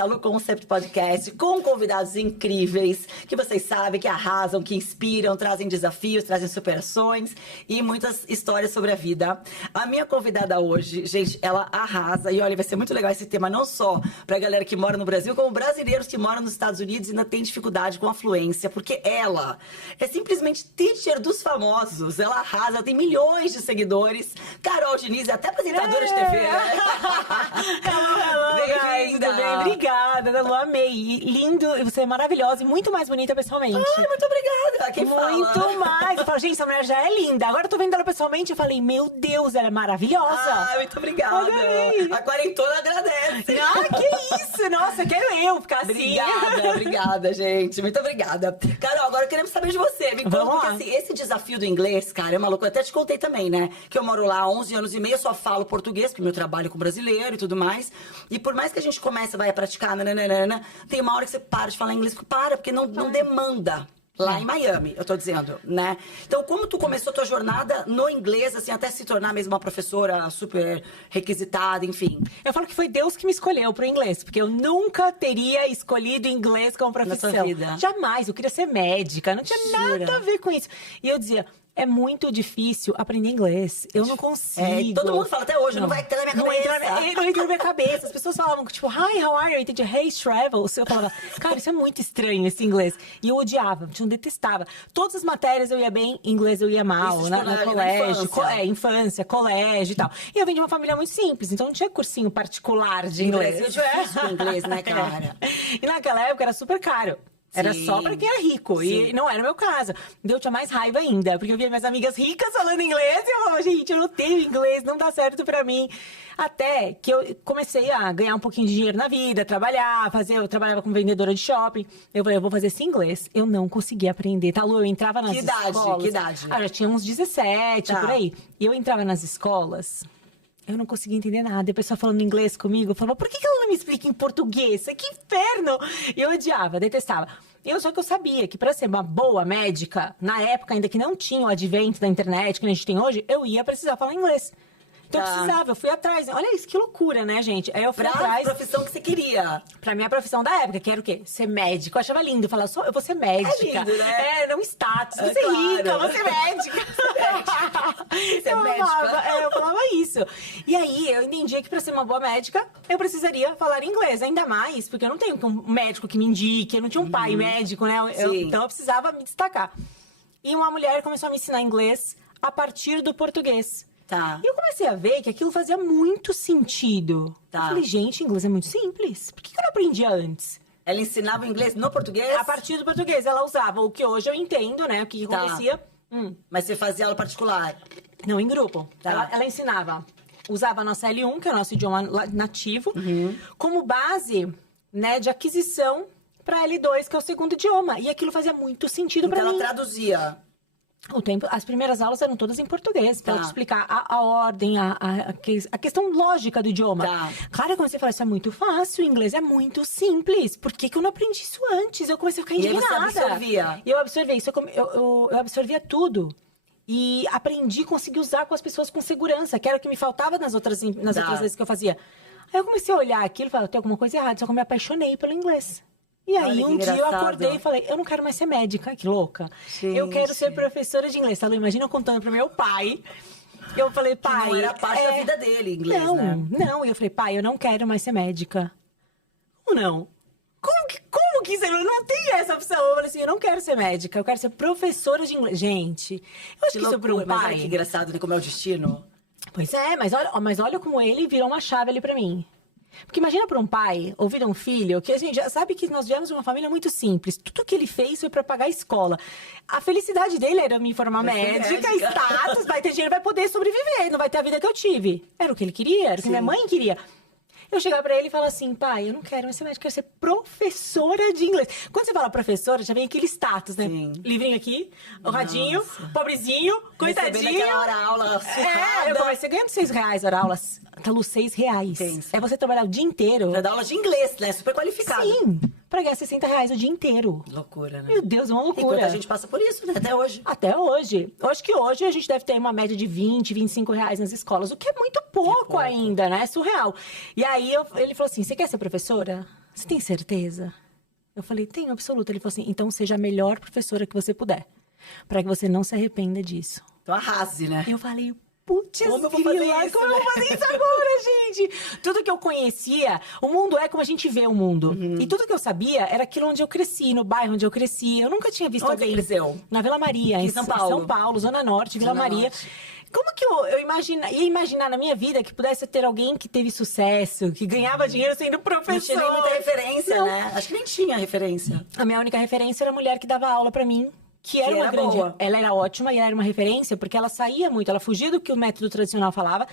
Talu Concept Podcast com convidados incríveis, que vocês sabem, que arrasam, que inspiram, trazem desafios, trazem superações e muitas histórias sobre a vida. A minha convidada hoje, gente, ela arrasa. E olha, vai ser muito legal esse tema, não só pra galera que mora no Brasil, como brasileiros que moram nos Estados Unidos e ainda tem dificuldade com a fluência, porque ela é simplesmente teacher dos famosos. Ela arrasa, ela tem milhões de seguidores. Carol Diniz é até apresentadora de TV, né? Bem-vinda. Tudo bem? Obrigada, Dalu, amei. Lindo, você é maravilhosa e muito mais bonita pessoalmente. Ai, muito obrigada. Quem fala? Muito mais. Eu falo, gente, essa mulher já é linda. Agora eu tô vendo ela pessoalmente, eu falei, meu Deus, ela é maravilhosa. Ah, muito obrigada. Adorei. A quarentona agradece. Ah, que isso? Nossa, quero eu ficar assim. Obrigada, gente. Muito obrigada. Carol, agora queremos saber de você. Me conta, porque assim, esse desafio do inglês, cara, é uma loucura. Eu até te contei também, né? Que eu moro lá há 11 anos e meio, eu só falo português, porque meu trabalho é com brasileiro e tudo mais. E por mais que a gente comece, vai praticar, nananana, tem uma hora que você para de falar inglês, porque não demanda. Lá em Miami, eu tô dizendo, né? Então, como tu começou a tua jornada no inglês, assim, até se tornar mesmo uma professora super requisitada, enfim? Eu falo que foi Deus que me escolheu pro inglês, porque eu nunca teria escolhido inglês como profissão. Na tua vida? Jamais, eu queria ser médica, não tinha nada a ver com isso. E eu dizia, é muito difícil aprender inglês, eu não consigo. Todo mundo fala até hoje, não vai entrar na minha cabeça. Não entra na minha cabeça. As pessoas falavam, tipo, hi, how are you? Eu entendia, hey, travels. Eu falava, cara, isso é muito estranho, esse inglês. E eu odiava, eu detestava. Todas as matérias eu ia bem, inglês eu ia mal, no colégio. Infância, colégio e tal. E eu vim de uma família muito simples, então não tinha cursinho particular de inglês. É difícil com inglês, né, cara? E naquela época era super caro. Era só pra quem era rico. E não era o meu caso. Então eu tinha mais raiva ainda. Porque eu via minhas amigas ricas falando inglês. E eu falava, gente, eu não tenho inglês, não dá certo pra mim. Até que eu comecei a ganhar um pouquinho de dinheiro na vida, trabalhar, eu trabalhava como vendedora de shopping. Eu falei, eu vou fazer esse inglês. Eu não conseguia aprender, tá, Lu? Eu entrava nas escolas. Que idade? Ah, já tinha uns 17, por aí. E eu entrava nas escolas... Eu não conseguia entender nada. E a pessoa falando inglês comigo, eu falava, por que ela não me explica em português? Que inferno! E eu odiava, detestava. Só que eu sabia que para ser uma boa médica, na época ainda que não tinha o advento da internet que a gente tem hoje, eu ia precisar falar inglês. Então eu precisava, eu fui atrás. Olha isso, que loucura, né, gente? Aí eu fui atrás. Pra profissão que você queria. Pra minha profissão da época, que era o quê? Ser médico. Eu achava lindo. Falar, eu vou ser médica. É lindo, né? Não status. Vou ser rica, vou ser médica. Eu falava isso. E aí, eu entendia que pra ser uma boa médica, eu precisaria falar inglês. Ainda mais, porque eu não tenho um médico que me indique. Eu não tinha um pai médico, né? Então eu precisava me destacar. E uma mulher começou a me ensinar inglês a partir do português. Tá. E eu comecei a ver que aquilo fazia muito sentido. Eu falei, gente, inglês é muito simples. Por que eu não aprendia antes? Ela ensinava inglês no português? A partir do português. Ela usava o que hoje eu entendo, né? O que acontecia. Mas você fazia aula particular? Não, em grupo. Tá. Ela ensinava. Usava a nossa L1, que é o nosso idioma nativo, como base, né, de aquisição para L2, que é o segundo idioma. E aquilo fazia muito sentido para mim. Então ela traduzia. As primeiras aulas eram todas em português, pra eu te explicar a ordem, a questão lógica do idioma. Claro, eu comecei a falar, isso é muito fácil, o inglês é muito simples. Por que eu não aprendi isso antes? Eu comecei a ficar indignada. E aí você absorvia? E eu absorvia isso, eu absorvia tudo. E aprendi, consegui usar com as pessoas com segurança, que era o que me faltava nas outras vezes que eu fazia. Aí eu comecei a olhar aquilo e falei, tem alguma coisa errada, só que eu me apaixonei pelo inglês. E aí, um dia eu acordei e falei, eu não quero mais ser médica, que louca. Gente. Eu quero ser professora de inglês. Imagina eu contando pro meu pai. Eu falei, pai... Que não era parte da vida dele, inglês, né? Não. E eu falei, pai, eu não quero mais ser médica. Como não? Como que você não tem essa opção? Eu falei assim, eu não quero ser médica, eu quero ser professora de inglês. Gente, eu acho que isso para um pai... Mas olha que engraçado, né? Como é o destino. Pois é, mas olha como ele virou uma chave ali pra mim. Porque imagina para um pai ouvir um filho, que a gente já sabe que nós viemos de uma família muito simples. Tudo que ele fez foi para pagar a escola. A felicidade dele era me formar médica, status, vai ter dinheiro, vai poder sobreviver, não vai ter a vida que eu tive. Era o que ele queria, era o que minha mãe queria. Eu chegava pra ele e falava assim, pai, eu não quero mais ser médica, eu quero ser professora de inglês. Quando você fala professora, já vem aquele status, né? Sim. Livrinho aqui, o radinho, pobrezinho, coitadinho. Recebendo aquela hora-aula surrada. Eu comecei ganhando R$6 a hora-aula. Tá, Lu, R$6. Sim. É você trabalhar o dia inteiro. Pra dar aula de inglês, né? Super qualificado. Sim. Pra ganhar R$60 o dia inteiro. Loucura, né? Meu Deus, é uma loucura. Enquanto a gente passa por isso, né? Até hoje. Até hoje. Eu acho que hoje a gente deve ter uma média de R$20, R$25 nas escolas, o que é muito pouco ainda, né? É surreal. E aí ele falou assim, você quer ser professora? você tem certeza? Eu falei, tenho, absoluta. Ele falou assim, então seja a melhor professora que você puder, para que você não se arrependa disso. Então arrase, né? Eu falei, putz, Como eu vou fazer isso, como eu vou fazer isso agora, gente? Tudo que eu conhecia, o mundo é como a gente vê o mundo. E tudo que eu sabia era aquilo onde eu cresci, no bairro onde eu cresci. Eu nunca tinha visto Onde alguém... você cresceu? Na Vila Maria, Aqui em em São Paulo. São Paulo, Zona Norte, Vila Zona Maria. Norte. Como que eu ia imaginar na minha vida que pudesse ter alguém que teve sucesso, que ganhava dinheiro sendo professor? Não tinha nem muita referência, Não. né? Acho que nem tinha referência. A minha única referência era a mulher que dava aula pra mim. Que era uma era grande. boa. Ela era ótima e ela era uma referência, porque ela saía muito, ela fugia do que o método tradicional falava.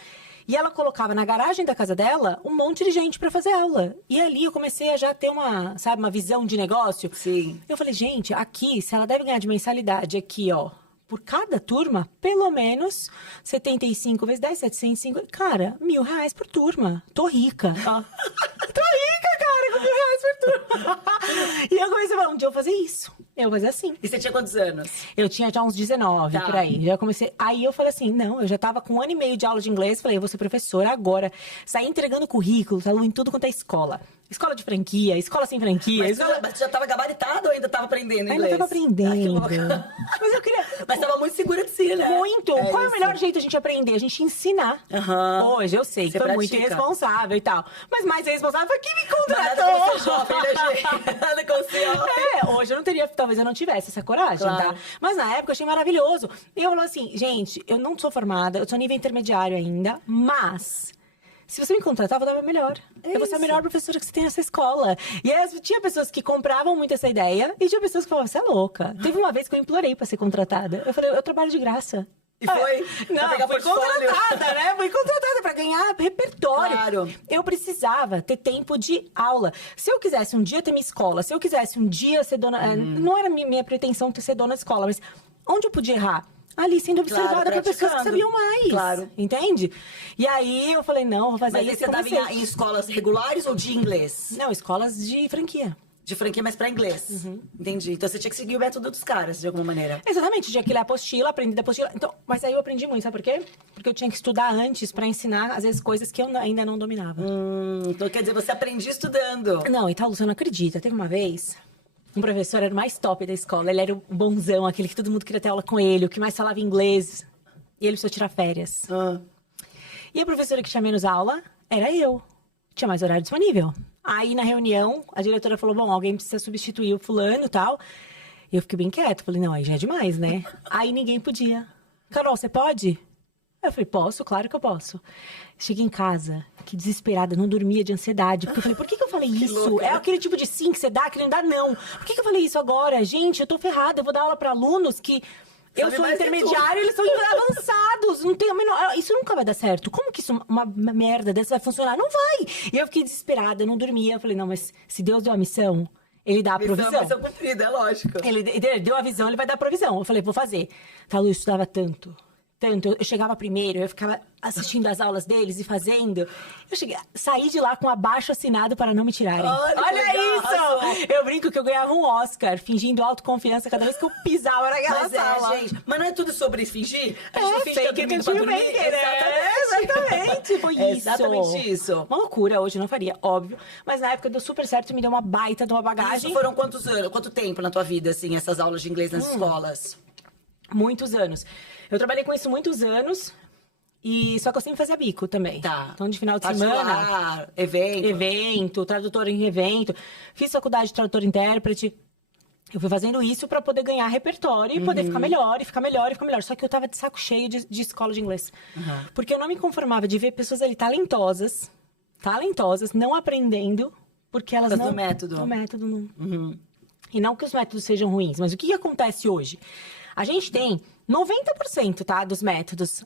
E ela colocava na garagem da casa dela um monte de gente pra fazer aula. E ali eu comecei a já ter uma visão de negócio. Sim. Eu falei, gente, aqui, se ela deve ganhar de mensalidade aqui, ó, por cada turma, pelo menos 75 vezes 10, 750. Cara, R$1.000 por turma. Tô rica. Tô rica, cara, com R$1.000 por turma. E eu comecei a falar, um dia eu vou fazer isso. Eu vou fazer assim. E você tinha quantos anos? Eu tinha já uns 19, Tá. por aí. Já comecei. Aí eu falei assim, não, eu já tava com 1 ano e meio de aula de inglês. Falei, eu vou ser professora agora. Saí entregando currículo, tá em tudo quanto é escola. Escola de franquia, escola sem franquia. Mas você já tava gabaritado ou ainda tava aprendendo inglês? Ainda tava aprendendo. Ah, que louca. Mas eu queria... Mas tava muito segura de si, né? Muito! Qual é o isso. melhor jeito de a gente aprender? A gente ensinar. Aham. Hoje eu sei que Você foi muito pratica. irresponsável e tal. Mas mais irresponsável foi quem me Nada contratou. como ser jovem, né, gente? Nada como ser jovem. Hoje eu não teria, talvez eu não tivesse essa coragem, Claro. tá? Mas na época eu achei maravilhoso. E eu falo assim, gente, eu não sou formada, eu sou nível intermediário ainda, mas... Se você me contratar, eu vou dar o meu melhor. Eu vou ser a isso. melhor professora que você tem nessa escola. E aí, tinha pessoas que compravam muito essa ideia e tinha pessoas que falavam, você é louca. Teve uma vez que eu implorei pra ser contratada. Eu falei, eu trabalho de graça. E foi? Pra Não, pegar fui portfólio? contratada, né? Fui contratada pra ganhar repertório. Claro. Eu precisava ter tempo de aula. Se eu quisesse um dia ter minha escola, se eu quisesse um dia ser dona... Não era minha pretensão ser dona de escola, mas onde eu podia errar? Ali, sendo observada por pessoas que praticando. sabiam mais. Claro. Entende? E aí, eu falei, não, vou fazer Mas aí isso. você dava Comecei. em escolas regulares ou de inglês? Não, escolas de franquia. De franquia, mas pra inglês. Entendi. Então você tinha que seguir o método dos caras, de alguma maneira. Exatamente, tinha que ler a apostila, aprendi da apostila. Então, mas aí eu aprendi muito, sabe por quê? Porque eu tinha que estudar antes pra ensinar, às vezes, coisas que eu ainda não dominava. Então quer dizer, você aprendia estudando. Não, e tal, você não acredita. Teve uma vez, um professor era o mais top da escola. Ele era o bonzão, aquele que todo mundo queria ter aula com ele, o que mais falava inglês. E ele precisou tirar férias. Ah. E a professora que tinha menos aula era eu. Tinha mais horário disponível. Aí, na reunião, a diretora falou, bom, alguém precisa substituir o fulano e tal. E eu fiquei bem quieto. Falei, não, aí já é demais, né? Aí ninguém podia. Carol, você pode? Eu falei, posso, claro que eu posso. Cheguei em casa, que desesperada, não dormia de ansiedade. Porque eu falei, por que eu falei isso? louca. É aquele tipo de sim que você dá, que não dá não. Por que eu falei isso agora? Gente, eu tô ferrada, eu vou dar aula pra alunos que... Eu Sabe sou mais que intermediário, eles são avançados. Não tem a menor... Isso nunca vai dar certo. Como que isso, uma merda dessa vai funcionar? Não vai. E eu fiquei desesperada, não dormia. Eu falei, não, mas se Deus deu a missão, ele dá a provisão. Missão cumprida, é lógico. Ele deu a visão, ele vai dar a provisão. Eu falei, vou fazer. Tá, Lu, eu estudava tanto. Eu chegava primeiro, eu ficava assistindo as aulas deles e fazendo. Saí de lá com abaixo assinado para não me tirarem. Olha que legal, isso! arrasou. Eu brinco que eu ganhava um Oscar, fingindo autoconfiança cada vez que eu pisava naquela Mas sala. gente, mas não é tudo sobre fingir? A gente não finge fake que tá it dormindo until pra you dormir? make it, né? Exatamente, foi É isso. exatamente isso. Uma loucura, hoje eu não faria, óbvio. Mas na época deu super certo, me deu uma baita de uma bagagem. Isso foram quantos anos, quanto tempo na tua vida, assim, essas aulas de inglês nas escolas? Muitos anos. Eu trabalhei com isso muitos anos. E só que eu sempre fazia bico também. Tá. Então, de final de semana, Particular, evento. tradutor em evento. Fiz faculdade de tradutor e intérprete. Eu fui fazendo isso pra poder ganhar repertório e poder ficar melhor, e ficar melhor, e ficar melhor. Só que eu tava de saco cheio de escola de inglês. Porque eu não me conformava de ver pessoas ali talentosas, não aprendendo, porque elas Por causa não... do método. Do método, não. E não que os métodos sejam ruins, mas o que acontece hoje? A gente tem 90%, tá, dos métodos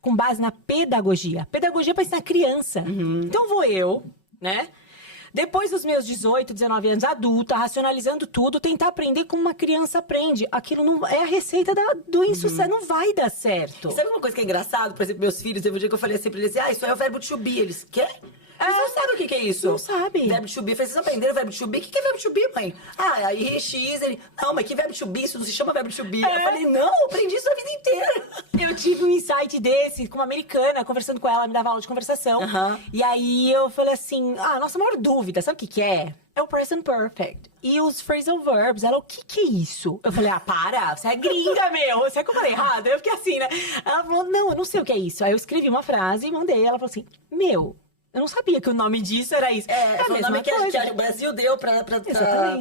com base na pedagogia. Pedagogia para ensinar criança. Então vou eu, né? Depois dos meus 18, 19 anos, adulta, racionalizando tudo, tentar aprender como uma criança aprende. Aquilo não é a receita do insucesso, não vai dar certo. E sabe uma coisa que é engraçado? Por exemplo, meus filhos, teve um dia que eu falei assim pra eles, isso aí é o verbo to be. Eles, quê? Eles não sabem o que é isso. Não sabe. Verbo to be. Eu falei, vocês aprenderam verbo to be? O que é verbo to be, mãe? Aí he, she, is, ele... Não, mas que verbo to be? Isso não se chama verbo to be. Eu falei, não, eu aprendi isso a vida inteira. Eu tive um insight desse com uma americana, conversando com ela, me dava aula de conversação. E aí eu falei assim, nossa maior dúvida, sabe o que é? É o present perfect. E os phrasal verbs, ela, o que é isso? Eu falei, para, você é gringa, meu. Você é que eu falei errado? Eu fiquei assim, né? Ela falou, não, eu não sei o que é isso. Aí eu escrevi uma frase e mandei. Ela falou assim, eu não sabia que o nome disso era isso. É o nome que o Brasil deu pra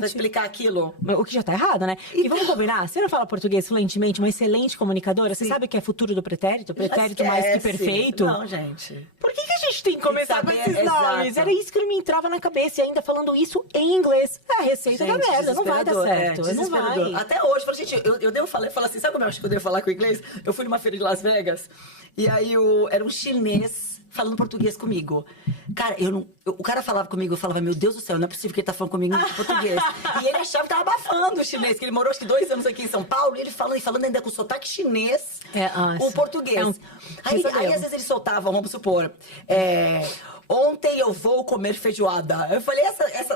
explicar aquilo. O que já tá errado, né? E vamos combinar, você não fala português fluentemente, uma excelente comunicadora, você sabe o que é futuro do pretérito? Pretérito mais que perfeito? Não, gente. Por que a gente tem que começar com esses nomes? Exato. Era isso que me entrava na cabeça, e ainda falando isso em inglês. É a receita da merda, não vai dar certo. Não vai. Até hoje, gente, eu devo falar assim, sabe como eu acho que eu devo falar com o inglês? Eu fui numa feira de Las Vegas, e aí era um chinês falando português comigo. Cara, o cara falava comigo, eu falava, meu Deus do céu, não é possível que ele tá falando comigo em português. E ele achava que tava abafando o chinês, que ele morou acho que 2 anos aqui em São Paulo, e ele falando ainda com sotaque chinês, o português. Aí às vezes ele soltava, vamos supor, ontem eu vou comer feijoada. Eu falei,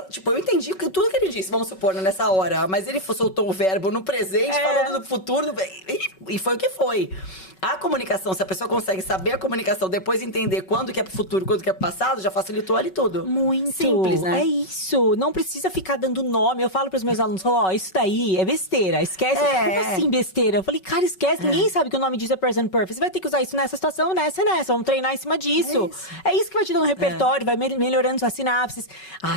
tipo, eu entendi tudo que ele disse, vamos supor, nessa hora. Mas ele soltou o verbo no presente, falando do futuro, e foi o que foi. A comunicação, se a pessoa consegue saber a comunicação, depois entender quando que é pro futuro, quando que é pro passado, já facilitou ali tudo. Muito. Simples, né? É isso. Não precisa ficar dando nome. Eu falo pros meus alunos, isso daí é besteira. Esquece. Como assim besteira? Eu falei, cara, esquece. Ninguém sabe que o nome disso é present perfect. Você vai ter que usar isso nessa situação, nessa e nessa. Vamos treinar em cima disso. É isso que vai te dar um repertório, vai melhorando suas sinapses.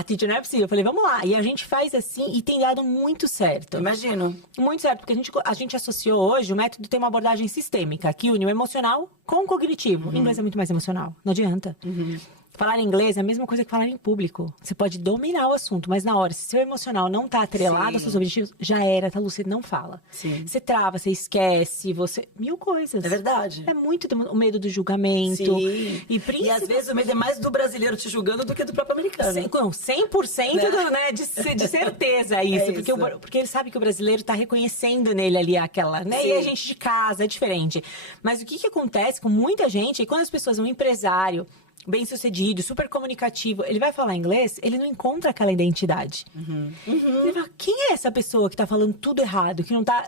Teacher, não é possível. Eu falei, vamos lá. E a gente faz assim e tem dado muito certo. Imagino. Muito certo, porque a gente associou hoje, o método tem uma abordagem sistêmica, que une o emocional com o cognitivo. O inglês é muito mais emocional, não adianta. Falar inglês é a mesma coisa que falar em público. Você pode dominar o assunto, mas na hora, se seu emocional não tá atrelado aos seus objetivos, já era, tá, Lu? Você não fala. Sim. Você trava, você esquece, mil coisas. É verdade. É muito o medo do julgamento. Sim. E às vezes o medo é mais do brasileiro te julgando do que do próprio americano. 100% de certeza isso. Porque ele sabe que o brasileiro tá reconhecendo nele ali aquela, né? Sim. E a gente de casa, é diferente. Mas o que acontece com muita gente é quando as pessoas, um empresário bem-sucedido, super comunicativo, ele vai falar inglês, ele não encontra aquela identidade. Ele fala, quem é essa pessoa que tá falando tudo errado, que não tá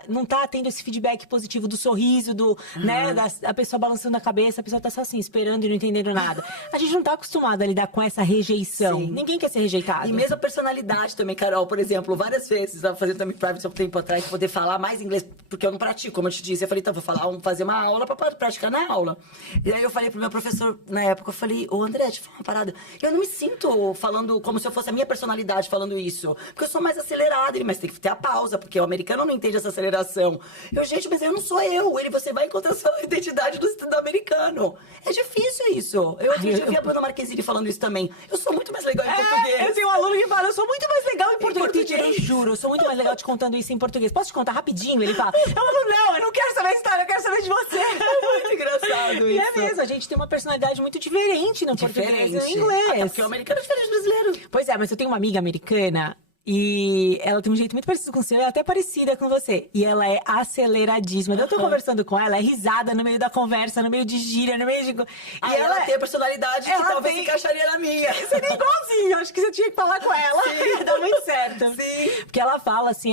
tendo esse feedback positivo do sorriso, né, da pessoa balançando a cabeça, a pessoa tá só assim, esperando e não entendendo nada. A gente não tá acostumado a lidar com essa rejeição. Sim. Ninguém quer ser rejeitado. E mesmo a personalidade também, Carol, por exemplo, várias vezes, eu tava fazendo também private há um tempo atrás, poder falar mais inglês, porque eu não pratico, como eu te disse. Eu falei, então, vou fazer uma aula pra praticar na aula. E aí eu falei pro meu professor, na época, eu falei, André, deixa eu falar uma parada. Eu não me sinto falando como se eu fosse a minha personalidade falando isso. Porque eu sou mais acelerada. Ele, mas tem que ter a pausa, porque o americano não entende essa aceleração. Gente, mas eu não sou eu. Você vai encontrar a sua identidade do americano. É difícil isso. Eu vi a Bruna Marquezine falando isso também. Eu sou muito mais legal em português. Eu tenho um aluno que fala, eu sou muito mais legal em português. Eu juro, eu sou muito mais legal te contando isso em português. Posso te contar rapidinho? Ele fala, eu não quero saber a história, eu quero saber de você. É muito engraçado isso. E é mesmo, a gente tem uma personalidade muito diferente no português e no inglês. Até porque o americano é diferente do brasileiro. Pois é, mas eu tenho uma amiga americana e ela tem um jeito muito parecido com o seu, é até parecida com você. E ela é aceleradíssima. Eu tô conversando com ela, é risada no meio da conversa, no meio de gíria, no meio de... E ela tem a personalidade que talvez encaixaria na minha. Seria igualzinho, acho que você tinha que falar com ela. Ia dar muito certo. Sim. Porque ela fala assim,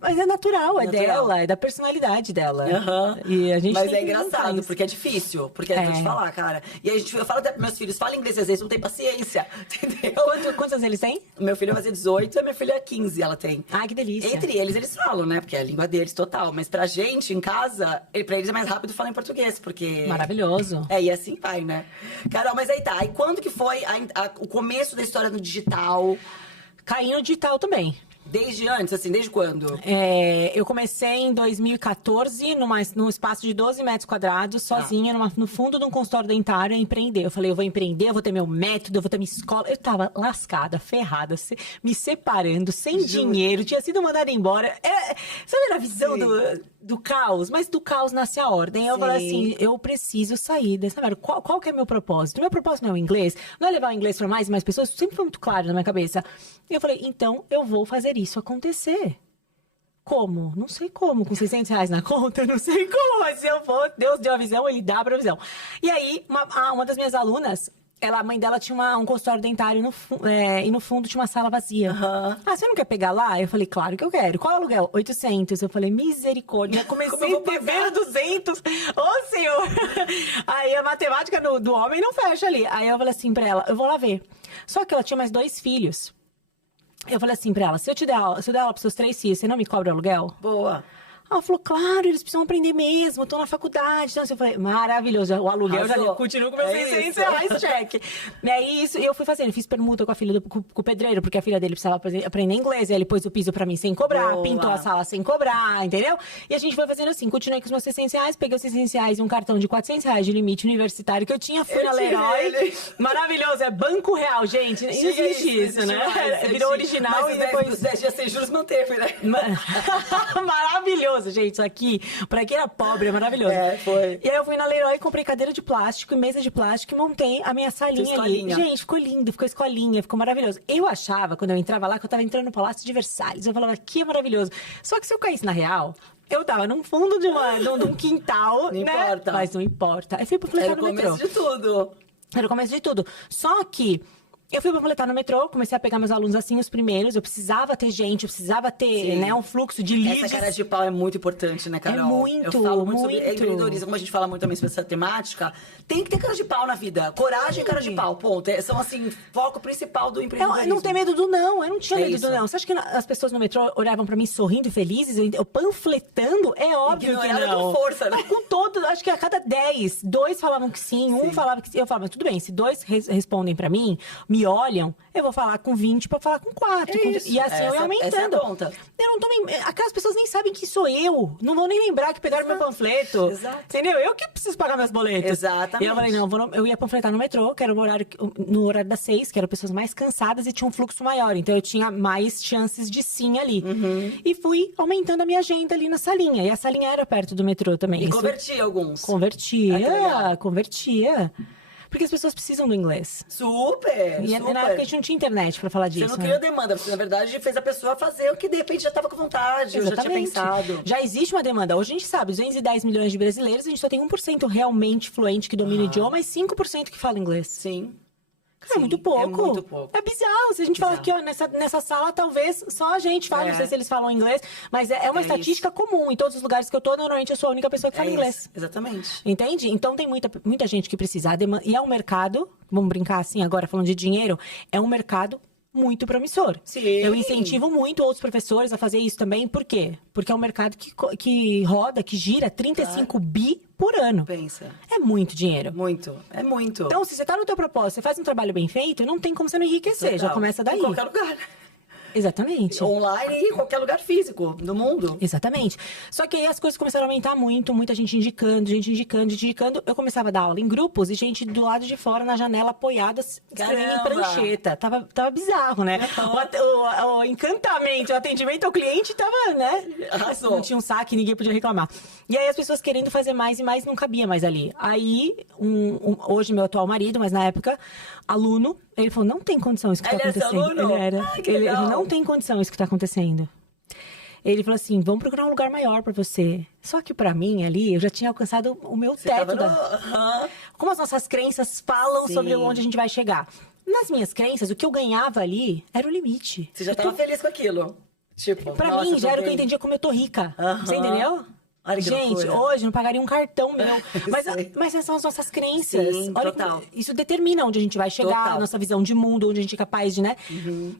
mas é natural, é dela, é da personalidade dela. E a gente mas é engraçado, porque é difícil. Porque eu vou te falar, cara. E eu falo até pros meus filhos, fala inglês, às vezes não tem paciência. Entendeu? Quantos anos eles têm? Meu filho vai fazer 18 e a minha filha 15, ela tem. Ai, que delícia. Entre eles falam, né? Porque é a língua deles total. Mas pra gente, em casa, pra eles é mais rápido falar em português, porque... Maravilhoso. E assim vai, né? Carol, mas aí tá. E quando que foi o começo da história do digital? Caí no digital também. Desde antes, assim, desde quando? Eu comecei em 2014, num espaço de 12 metros quadrados, sozinha, no fundo de um consultório dentário, a empreender. Eu falei, eu vou empreender, eu vou ter meu método, eu vou ter minha escola. Eu tava lascada, ferrada, me separando, sem dinheiro, tinha sido mandada embora. Sabe a visão do caos? Mas do caos nasce a ordem. Eu falei assim, eu preciso sair dessa merda. Qual que é meu propósito? Meu propósito não é o inglês, não é levar o inglês para mais e mais pessoas, isso sempre foi muito claro na minha cabeça. E eu falei, então eu vou fazer isso acontecer. Como? Não sei como. Com R$600 na conta, não sei como. Mas se eu for, Deus deu a visão, Ele dá a provisão. E aí, uma das minhas alunas, a mãe dela tinha um consultório dentário e no fundo tinha uma sala vazia. Você não quer pegar lá? Eu falei, claro que eu quero. Qual é o aluguel? 800. Eu falei, misericórdia. Comecei devendo 200. Ô, senhor! Aí a matemática do homem não fecha ali. Aí eu falei assim pra ela, eu vou lá ver. Só que ela tinha mais 2 filhos. Eu falei assim pra ela, se eu der aula pros seus 3 filhos, você não me cobra aluguel? Boa. Ela falou, claro, eles precisam aprender mesmo, estão na faculdade. Então, eu falei, maravilhoso, o aluguel Arrasou. já continuo com meus R$600, cheque. E aí, isso, eu fui fazendo, fiz permuta com a filha com o pedreiro, porque a filha dele precisava aprender inglês, e aí ele pôs o piso pra mim sem cobrar, Boa. pintou a sala sem cobrar, entendeu? E a gente foi fazendo assim, continuei com os meus R$600, peguei os R$600 e um cartão de R$400 de limite universitário que eu tinha, fui na Leroy. Maravilhoso, é Banco Real, gente, não existe isso, né? Virou original mas e depois... os 10 dias sem juros manteve, né? Maravilhoso, gente, isso aqui, pra quem era pobre, é maravilhoso. Foi. E aí eu fui na Leroy, comprei cadeira de plástico e mesa de plástico e montei a minha salinha ali. Gente, ficou lindo, ficou escolinha, ficou maravilhoso. Eu achava, quando eu entrava lá, que eu tava entrando no Palácio de Versalhes. Eu falava, que é maravilhoso. Só que se eu caísse na real, eu tava num fundo de um quintal, Não né? importa. Mas não importa. Aí fui panfletar no metrô. Era o começo de tudo. Era o começo de tudo. Só que eu fui panfletar no metrô, comecei a pegar meus alunos assim, os primeiros. Eu precisava ter gente, eu precisava ter, né, um fluxo de leads. Essa cara de pau é muito importante, né, Carol? É muito, Eu falo muito sobre muito. empreendedorismo, como a gente fala muito também sobre essa temática. Tem que ter cara de pau na vida. Coragem e cara de pau, ponto. São, assim, foco principal do empreendedorismo. Eu não tenho medo do não, eu não tinha medo isso. do não. Você acha que as pessoas no metrô olhavam pra mim sorrindo e felizes? Eu panfletando? É óbvio que Ignorada não. com força, né? Com todo, acho que a cada 10, 2 falavam que sim, um falava que sim. Eu falava, mas tudo bem, se 2 respondem pra mim, me olham, eu vou falar com 20 pra falar com 4. Isso. E assim eu ia aumentando. Essa é a conta. Eu não tô aquelas pessoas nem sabem que sou eu. Não vão nem lembrar que pegaram meu panfleto. Exato. Entendeu? Eu que preciso pagar meus boletos. Exatamente. E eu falei, não, eu ia panfletar no metrô, que era no horário das 6, que eram pessoas mais cansadas e tinha um fluxo maior. Então eu tinha mais chances de sim ali. E fui aumentando a minha agenda ali na salinha. E a salinha era perto do metrô também. E converti alguns. Convertia, convertia. Porque as pessoas precisam do inglês. Super, E super. na época a gente não tinha internet pra falar disso. Você não criou demanda, você, na verdade, fez a pessoa fazer o que, de repente, já estava com vontade, ou já tinha pensado. Já existe uma demanda. Hoje a gente sabe, 210 milhões de brasileiros, a gente só tem 1% realmente fluente que domina o idioma e 5% que fala inglês. Sim. Cara, é muito pouco. É muito pouco. É bizarro. Se a gente falar aqui, ó, nessa sala, talvez só a gente fale. Não sei se eles falam inglês, mas é uma estatística comum. Em todos os lugares que eu tô, normalmente eu sou a única pessoa que fala inglês. Isso, exatamente. Entende? Então tem muita gente que precisa. E é um mercado, vamos brincar assim agora, falando de dinheiro, é um mercado muito promissor. Sim. Eu incentivo muito outros professores a fazer isso também. Por quê? Porque é um mercado que roda, que gira 35 bi por ano. Pensa. É muito dinheiro. Muito. É muito. Então, se você tá no teu propósito, você faz um trabalho bem feito, não tem como você não enriquecer. Total. Já começa daí. Em qualquer lugar. Exatamente. Online e em qualquer lugar físico do mundo. Exatamente. Só que aí as coisas começaram a aumentar muito, muita gente indicando. Eu começava a dar aula em grupos e gente do lado de fora, na janela, apoiada, escrevendo em prancheta. Tava bizarro, né? O encantamento, o atendimento ao cliente tava, né? Arrasou. Não tinha um saque, ninguém podia reclamar. E aí as pessoas querendo fazer mais e mais, não cabia mais ali. Aí, hoje meu atual marido, mas na época, aluno, ele falou, não tem condição isso que tá acontecendo. Aluno? Ele era. Ai, que Ele legal. não tem condição isso que tá acontecendo. Ele falou assim, vamos procurar um lugar maior pra você. Só que pra mim, ali, eu já tinha alcançado o meu teto. Como as nossas crenças falam sobre onde a gente vai chegar. Nas minhas crenças, o que eu ganhava ali era o limite. Você já tava feliz com aquilo. Tipo, Pra nossa, mim, já era o que eu bem. entendia como eu tô rica. Você entendeu? Olha que Gente, loucura. hoje não pagaria um cartão meu. Sei. Mas essas são as nossas crenças. Sim, Olha total. Isso determina onde a gente vai chegar, Total. a nossa visão de mundo, onde a gente é capaz de, né?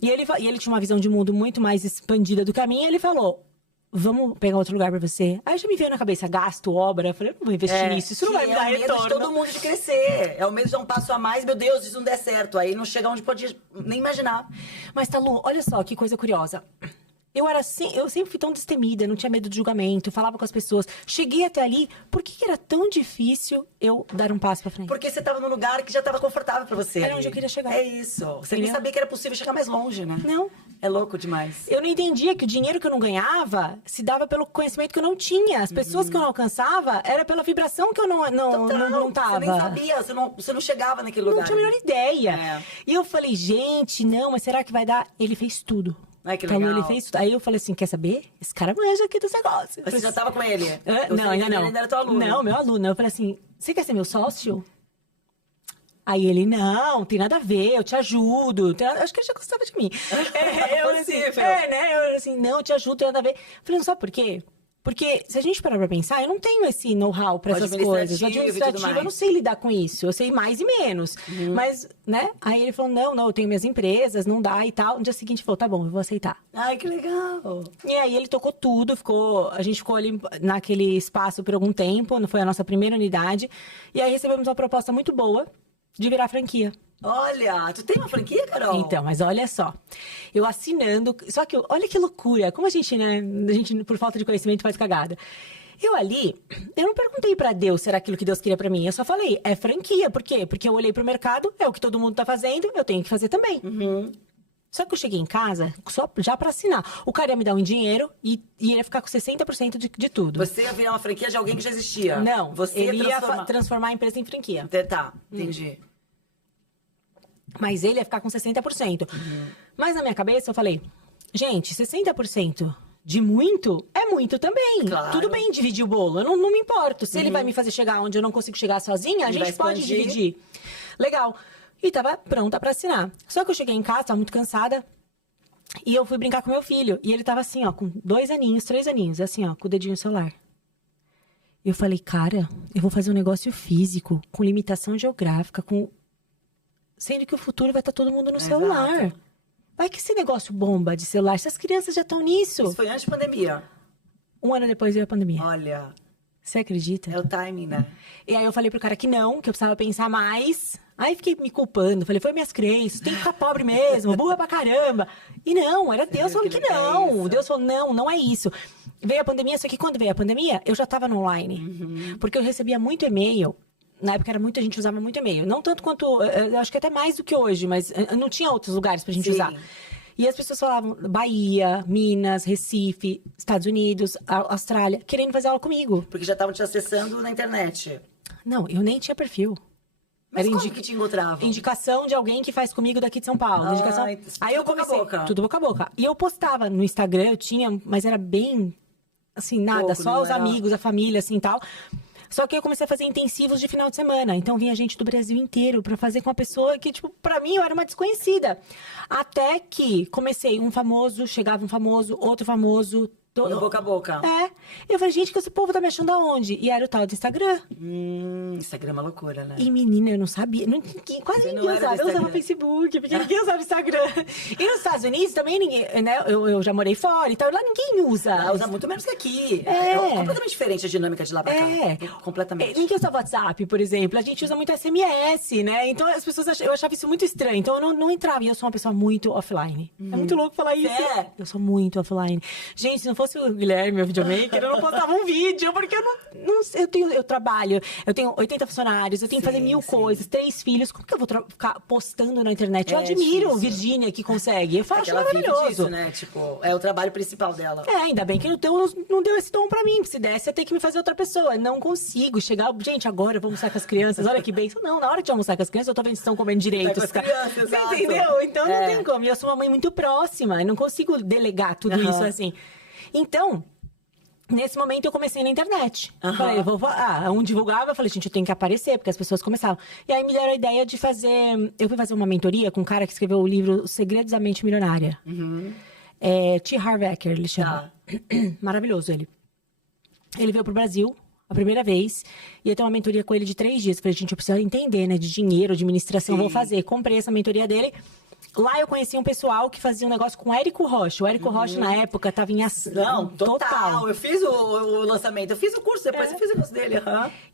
E ele tinha uma visão de mundo muito mais expandida do que a minha. E ele falou, vamos pegar outro lugar pra você. Aí já me veio na cabeça, gasto, obra. Eu falei, eu não vou investir nisso, isso não vai me dar É o medo retorno. de todo mundo de crescer. É o medo de dar um passo a mais. Meu Deus, isso não der certo. Aí não chega onde pode nem imaginar. Mas, Talu, olha só que coisa curiosa. Eu sempre fui tão destemida, não tinha medo de julgamento, falava com as pessoas. Cheguei até ali, por que era tão difícil eu dar um passo pra frente? Porque você tava num lugar que já tava confortável pra você. Era onde eu queria chegar. É isso. Você nem sabia que era possível chegar mais longe, né? Não. É louco demais. Eu não entendia que o dinheiro que eu não ganhava se dava pelo conhecimento que eu não tinha. As pessoas que eu não alcançava, era pela vibração que eu não tava. Você nem sabia, você não chegava naquele lugar. Não tinha a menor ideia. É. E eu falei, gente, não, mas será que vai dar? Ele fez tudo. Ai, que Talu, legal. ele fez tudo. Aí eu falei assim, quer saber? Esse cara manja aqui dos negócios. Mas você já tava com ele? Não, ainda não. Ele ainda era teu aluno. Não, meu aluno. Eu falei assim, você quer ser meu sócio? Aí ele, não, tem nada a ver, eu te ajudo. Acho que ele já gostava de mim. Eu assim, Possível. né? Eu assim, não, eu te ajudo, tem nada a ver. Eu falei, não sabe por quê? Porque se a gente parar pra pensar, eu não tenho esse know-how pra O essas coisas. O administrativo e tudo administrativo, eu mais. não sei lidar com isso. Eu sei mais e menos. Mas, né? Aí ele falou, não, eu tenho minhas empresas, não dá e tal. No dia seguinte, ele falou, tá bom, eu vou aceitar. Ai, que legal. E aí ele tocou tudo, a gente ficou ali naquele espaço por algum tempo, foi a nossa primeira unidade. E aí recebemos uma proposta muito boa de virar franquia. Olha, tu tem uma franquia, Carol? Então, mas olha só, eu assinando, só que olha que loucura, como a gente, né, por falta de conhecimento faz cagada. Eu não perguntei pra Deus se era aquilo que Deus queria pra mim, eu só falei, é franquia, por quê? Porque eu olhei pro mercado, é o que todo mundo tá fazendo, eu tenho que fazer também. Só que eu cheguei em casa, só já pra assinar. O cara ia me dar um dinheiro e ele ia ficar com 60% de tudo. Você ia virar uma franquia de alguém que já existia? Não, Você ele ia transformar... transformar a empresa em franquia. Tá, entendi. Mas ele ia ficar com 60%. Mas na minha cabeça eu falei, gente, 60% de muito é muito também. Claro. Tudo bem dividir o bolo, eu não me importo. Se ele vai me fazer chegar onde eu não consigo chegar sozinha, a Ele vai gente pode expandir. dividir. Legal. E tava pronta pra assinar. Só que eu cheguei em casa, tava muito cansada. E eu fui brincar com meu filho. E ele tava assim, ó, com 2 aninhos, 3 aninhos, assim, ó, com o dedinho no celular. E eu falei, cara, eu vou fazer um negócio físico, com limitação geográfica, sendo que o futuro vai estar todo mundo no celular. Vai que esse negócio bomba de celular, se as crianças já estão nisso. Isso foi antes da pandemia. 1 ano depois veio a pandemia. Olha, Você acredita? é o timing, né? E aí eu falei pro cara que não, que eu precisava pensar mais. Aí fiquei me culpando. Falei, foi minhas crenças, tem que ficar pobre mesmo, burra pra caramba. E não, era Deus falando que não. Deus falou, não é isso. Veio a pandemia, só que quando veio a pandemia, eu já tava no online. Porque eu recebia muito e-mail. Na época a gente usava muito e-mail. Não tanto quanto, eu acho que até mais do que hoje, mas não tinha outros lugares pra gente Sim. usar. E as pessoas falavam Bahia, Minas, Recife, Estados Unidos, Austrália, querendo fazer aula comigo. Porque já estavam te acessando na internet. Não, eu nem tinha perfil. Mas Era como que te encontravam? indicação de alguém que faz comigo daqui de São Paulo. Ah, Indicação... Aí eu tudo boca a comecei, boca. tudo boca a boca. E eu postava no Instagram, eu tinha, mas era bem, assim, nada, Pouco, só não os era? amigos, a família, assim, tal. Só que eu comecei a fazer intensivos de final de semana. Então vinha gente do Brasil inteiro pra fazer com uma pessoa que, tipo, pra mim eu era uma desconhecida. Até que comecei chegava um famoso, outro famoso. No boca a boca. É. Eu falei, gente, que esse povo tá me achando aonde? E era o tal do Instagram. Instagram é uma loucura, né? E menina, eu não sabia. Quase Você não ninguém era do usava. Eu usava Instagram. Facebook, porque ninguém usava Instagram. E nos Estados Unidos também ninguém, né? Eu já morei fora e tal. Lá ninguém usa. Lá usa muito menos que aqui. É. Completamente diferente a dinâmica de lá pra cá. Completamente. Ninguém usa WhatsApp, por exemplo. A gente usa muito SMS, né? Então as pessoas eu achava isso muito estranho. Então eu não entrava. E eu sou uma pessoa muito offline. É muito louco falar isso. É. Eu sou muito offline. Gente, se não fosse o Guilherme, meu videomaker, eu não postava um vídeo, porque eu trabalho, eu tenho 80 funcionários, eu tenho que fazer 1000 coisas, 3 filhos. Como que eu vou ficar postando na internet? Eu É admiro difícil. Virgínia que consegue. Eu falo, acho Ela vive maravilhoso. disso, né? Tipo, é o trabalho principal dela. Ainda bem que não deu esse tom pra mim. Se desse, ia ter que me fazer outra pessoa. Eu não consigo chegar. Gente, agora eu vou almoçar com as crianças. Olha que bem. Não, na hora de almoçar com as crianças, eu tô vendo se estão comendo direito. Tá com as crianças, Você exato. entendeu? Então não tem como. E eu sou uma mãe muito próxima. Eu não consigo delegar tudo isso assim. Então. Nesse momento eu comecei na internet. Falei, um divulgava, eu falei, gente, eu tenho que aparecer, porque as pessoas começavam. E aí me deram a ideia de fazer. Eu fui fazer uma mentoria com um cara que escreveu o livro Os Segredos da Mente Milionária. T. Harv Eker, ele chama. Maravilhoso ele. Ele veio pro Brasil a primeira vez. Ia ter uma mentoria com ele de 3 dias. Falei, gente, eu preciso entender, né? De dinheiro, administração, vou fazer. Comprei essa mentoria dele. Lá eu conheci um pessoal que fazia um negócio com o Érico Rocha. O Érico Rocha, na época, tava em ação. Não, total. Eu fiz o lançamento. Eu fiz o curso depois, eu fiz o curso dele.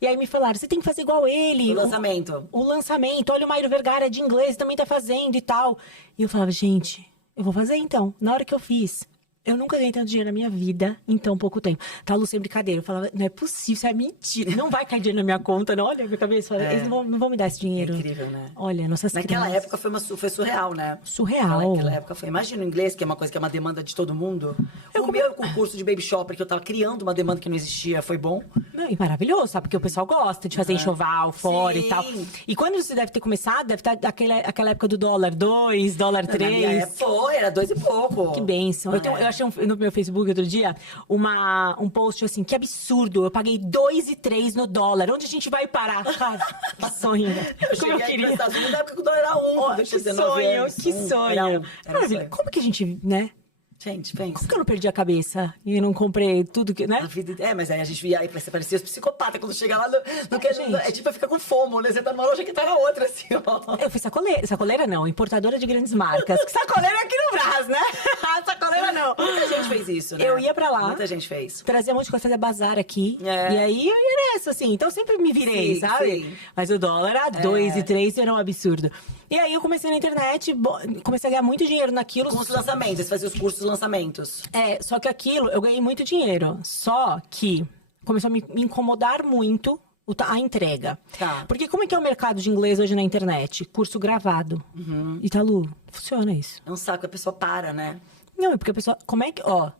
E aí me falaram, você tem que fazer igual ele. O lançamento. O lançamento. Olha o Mário Vergara de inglês, também tá fazendo e tal. E eu falava, gente, eu vou fazer então. Na hora que eu fiz, eu nunca ganhei tanto dinheiro na minha vida em tão pouco tempo. Tá, Lu, sem brincadeira. Eu falava, não é possível, isso é mentira. Não vai cair dinheiro na minha conta, não. Olha a minha cabeça. Eles não vão me dar esse dinheiro. É incrível, né? Olha, nossas Naquela crianças. época foi surreal, né? Surreal. Naquela época foi. Imagina o inglês, que é uma coisa que é uma demanda de todo mundo. O meu concurso de Baby Shopper, que eu tava criando uma demanda que não existia, foi bom. Não, e maravilhoso, sabe? Porque o pessoal gosta de fazer enxoval fora Sim. e tal. E quando você deve ter começado, deve estar aquela época do dólar 2, dólar 3. Na minha época foi, era 2 e pouco. Que bênção. Eu achei no meu Facebook outro dia um post assim, que absurdo. Eu paguei 2,03 no dólar. Onde a gente vai parar? Cara, que sonho. Eu Como eu cheguei queria. nos Estados Unidos na época que o dólar era 1. Que sonho, que sonho. Era um Maravilha. sonho. Como que a gente, né? Gente, pensa. Como que eu não perdi a cabeça e não comprei tudo que, né? A vida... mas aí a gente via aí, você parecia os psicopatas quando chega lá no que gente. é tipo, fica com fomo, né? Você tá numa loja que tá na outra, assim, ó. Eu fui sacoleira. Sacoleira não, importadora de grandes marcas. Sacoleira aqui no Brás, né? Sacoleira não. Muita gente fez isso, né? Eu ia pra lá. Muita gente fez. Trazia um monte de coisa, fazia bazar aqui. É. E aí eu ia nessa, assim. Então eu sempre me virei, Sim, sabe? sim. Mas o dólar a 2 e 3 era um absurdo. E aí eu comecei na internet, comecei a ganhar muito dinheiro naquilo. Com os lançamentos, você fazia os cursos de lançamentos. Só que aquilo, eu ganhei muito dinheiro. Só que começou a me incomodar muito a entrega. Tá. Porque como é que é o mercado de inglês hoje na internet? Curso gravado. Italu, funciona isso. É um saco, a pessoa para, né? Não, é porque a pessoa... Como é que... Ó,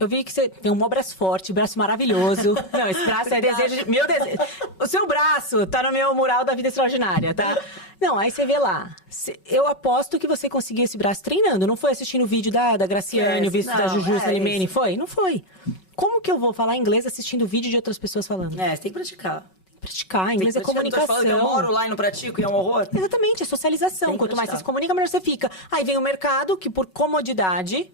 eu vi que você tem um bom braço forte, braço maravilhoso. Não, esse braço é desejo... Meu desejo... O seu braço tá no meu mural da vida extraordinária, tá? Não, aí você vê lá. Eu aposto que você conseguiu esse braço treinando. Não foi assistindo o vídeo da Graciane, o vídeo da Juju Salimene, foi? Não foi. Como que eu vou falar inglês assistindo vídeo de outras pessoas falando? Você tem que praticar. Praticar, inglês é comunicação. Falando que eu moro lá e não pratico e é um horror. Exatamente, é socialização. Quanto mais você se comunica, melhor você fica. Aí vem o mercado, que por comodidade...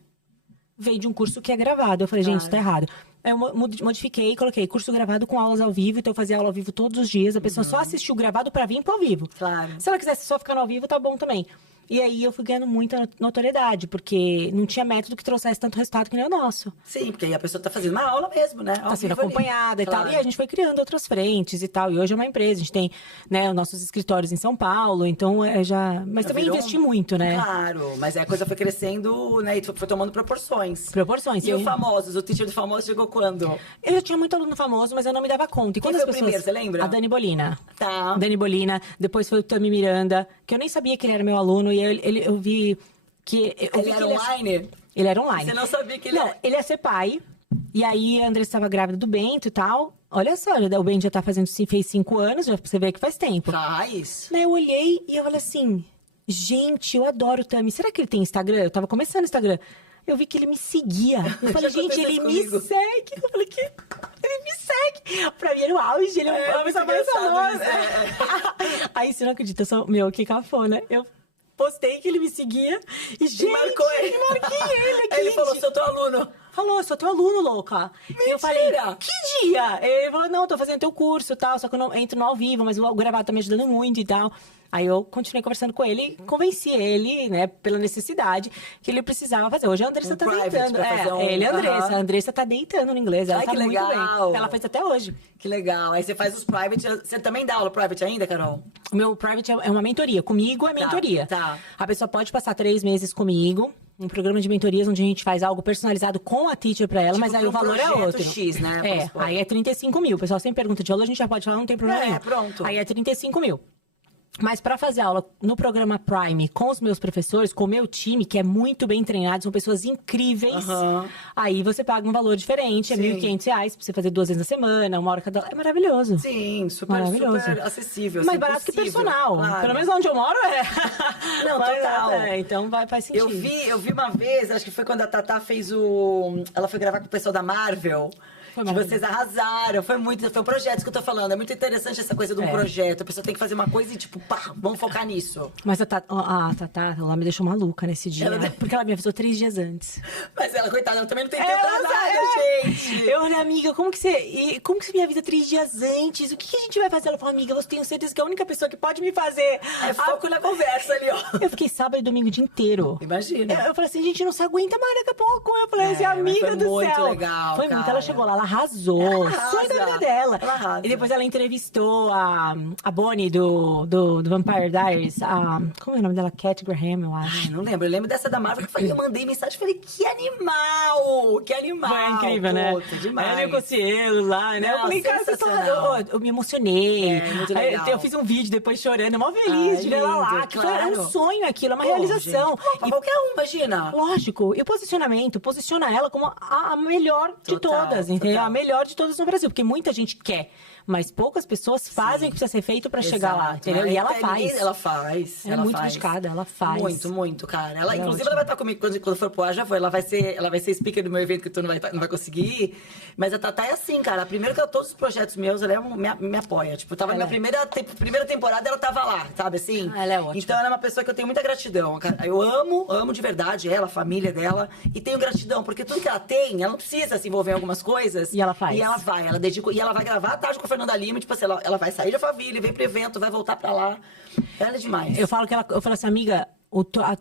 Vende um curso que é gravado. Eu falei, gente, isso tá errado. Aí eu modifiquei, coloquei curso gravado com aulas ao vivo. Então eu fazia aula ao vivo todos os dias. A pessoa só assistiu o gravado pra vir pro ao vivo. Claro. Se ela quisesse só ficar no ao vivo, tá bom também. E aí eu fui ganhando muita notoriedade, porque não tinha método que trouxesse tanto resultado que nem o nosso. Sim, porque aí a pessoa tá fazendo uma aula mesmo, né? Tá sendo acompanhada e tal. E a gente foi criando outras frentes e tal. E hoje é uma empresa, a gente tem, né, os nossos escritórios em São Paulo, então já... Mas também investi muito, né? Claro, mas aí a coisa foi crescendo, né, e foi tomando proporções. Proporções. E o Famosos, o teacher do Famoso chegou quando? Eu já tinha muito aluno famoso, mas eu não me dava conta. E quando Quem as foi o pessoas... primeiro, você lembra? A Dani Bolina. Tá. Dani Bolina. Depois foi o Tami Miranda, que eu nem sabia que ele era meu aluno. E eu vi que... Ele era online? Ele era online. Você não sabia que ele Não, ele ia ser pai. E aí a Andressa estava grávida do Bento e tal. Olha só, o Bento já tá fez 5 anos, já você vê que faz tempo. Faz. Daí eu olhei e eu falei assim... Gente, eu adoro o Tami. Será que ele tem Instagram? Eu tava começando o Instagram. Eu vi que ele me seguia. Eu falei, gente, ele me segue. Eu falei, que ele me segue. Pra mim era o auge, ele é uma pessoa mais famosa. Aí você não acredita, eu sou, que cafona. Eu postei que ele me seguia e, gente, marcou ele. Marquei ele aqui. Ele falou, sou teu aluno. Falou, sou teu aluno, louca. Mentira. E eu falei, que dia? Ele falou, não, tô fazendo teu curso e tal, só que eu não entro no ao vivo, mas o gravado tá me ajudando muito e tal. Aí eu continuei conversando com ele, convenci ele, né, pela necessidade que ele precisava fazer. Hoje a Andressa tá deitando. Ele e a Andressa. A Andressa tá deitando no inglês, ela tá muito bem. Ela fez até hoje. Que legal. Aí você faz os private, você também dá aula private ainda, Carol? O meu private é uma mentoria, comigo é mentoria. Tá. A pessoa pode passar 3 meses comigo, um programa de mentorias onde a gente faz algo personalizado com a teacher pra ela, tipo, mas aí o valor é outro. X, né? Aí é 35 mil. O pessoal sempre pergunta de aula, a gente já pode falar, não tem problema nenhum. Pronto. Aí é 35 mil. Mas para fazer aula no programa Prime com os meus professores, com o meu time, que é muito bem treinado, são pessoas incríveis, aí você paga um valor diferente, é R$ 1.500 pra você fazer 2 vezes na semana, 1 hora cada... É maravilhoso. Sim, super acessível. Mais barato que personal. Claro. Pelo menos onde eu moro é. Não, total. Então faz sentido. Eu vi uma vez, acho que foi quando a Tatá fez ela foi gravar com o pessoal da Marvel. Que vocês arrasaram, foi um projeto que eu tô falando. É muito interessante essa coisa de um projeto. A pessoa tem que fazer uma coisa e tipo, pá, vamos focar nisso. Mas a Tatá, ela me deixou maluca nesse dia. Porque ela me avisou 3 dias antes. Mas ela, coitada, ela também não tem tempo pra nada, gente. Eu falei, amiga, como que você me avisa 3 dias antes? O que a gente vai fazer? Ela falou, amiga, você tem certeza que é a única pessoa que pode me fazer. É foco na conversa ali, ó. Eu fiquei sábado e domingo o dia inteiro. Imagina. Eu falei assim, gente, não se aguenta mais daqui a pouco. Eu falei assim, amiga do céu. Foi muito legal, Foi muito. Ela chegou lá, ela arrasou. Foi da vida dela. Ela arrasa. E depois ela entrevistou a Bonnie do Vampire Diaries. Como é o nome dela? Cat Graham, eu acho. Ai, não lembro. Eu lembro dessa da Marvel que eu mandei mensagem e falei, que animal! Que animal! Foi incrível, né? Demais. Ela com o cielo lá, né? Não, eu falei, cara, eu me emocionei. Muito legal. Eu fiz um vídeo depois chorando, mó feliz de ver ela lá. Que claro. é um sonho aquilo, é uma realização. Gente, qualquer um, imagina. Lógico. E o posicionamento posiciona ela como a melhor de todas, entendeu? entendeu? A melhor de todas no Brasil, porque muita gente quer, mas poucas pessoas fazem o que precisa ser feito pra chegar lá, entendeu? E ela faz. Ela faz. Ela é muito dedicada, ela faz. Muito, muito, cara. Ela, Ela é inclusive, ótima. ela vai estar comigo quando for pro ar, já foi. Ela vai ser speaker do meu evento que tu não vai conseguir ir. Mas a Tatá é assim, cara. Primeiro que todos os projetos meus, ela me apoia. Tipo, tava na minha primeira temporada, ela tava lá, sabe assim? Ela é ótima. Então ela é uma pessoa que eu tenho muita gratidão. Cara. Eu amo de verdade ela, a família dela. E tenho gratidão, porque tudo que ela tem, ela não precisa se envolver em algumas coisas. E ela faz. E ela vai, ela dedica. E ela vai gravar à tarde com a Fernanda Lima, tipo assim, ela vai sair da família, vem pro evento, vai voltar pra lá. Ela é demais. Eu falo assim, amiga, a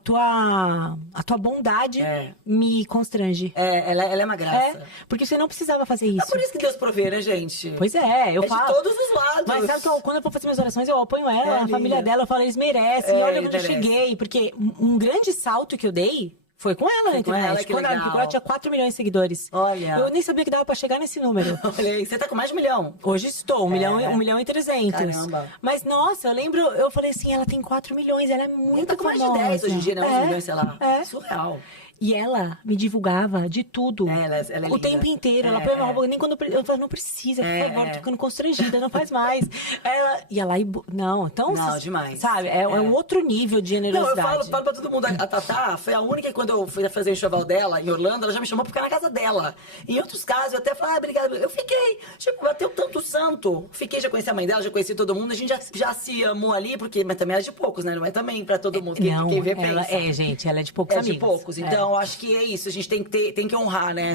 tua bondade me constrange. Ela é uma graça. Porque você não precisava fazer isso. É por isso que Deus provê, né, gente? Pois é, eu falo. De todos os lados. Mas sabe que quando eu vou fazer minhas orações, eu apoio ela, a linda. família dela, eu falo, eles merecem. E olha onde eu merece. cheguei. Porque um grande salto que eu dei foi com ela na internet. ela, que Quando ela me legal. procurou, ela tinha 4 milhões de seguidores. Olha. Eu nem sabia que dava pra chegar nesse número. Olha aí, você tá com mais de 1 milhão. Hoje estou, 1 milhão e 300. Caramba. Mas, nossa, eu falei assim, ela tem 4 milhões, ela é muito Ela tá com mais famosa. de 10 hoje em dia, né? 11 milhões, sei lá. Surreal. E ela me divulgava de tudo. Ela é o linda. tempo inteiro. Ela põe uma roupa, nem quando eu falo, não precisa, por favor, tô ficando constrangida, não faz mais. Ela ia lá e... Não, então... Não, demais. Sabe, é um outro nível de Não, eu generosidade. falo pra todo mundo. A Tatá foi a única que quando eu fui fazer o enxoval dela, em Orlando, ela já me chamou pra ficar na casa dela. Em outros casos, eu até falei, obrigada. Eu fiquei, tipo, bateu tanto santo. Fiquei, já conheci a mãe dela, já conheci todo mundo. A gente já se amou ali, porque... Mas também era de poucos, né? Não é também pra todo mundo. Quem vê, ela pensa. gente, ela é de poucos É amigos. de poucos. Então, eu acho que é isso. A gente tem que honrar, né,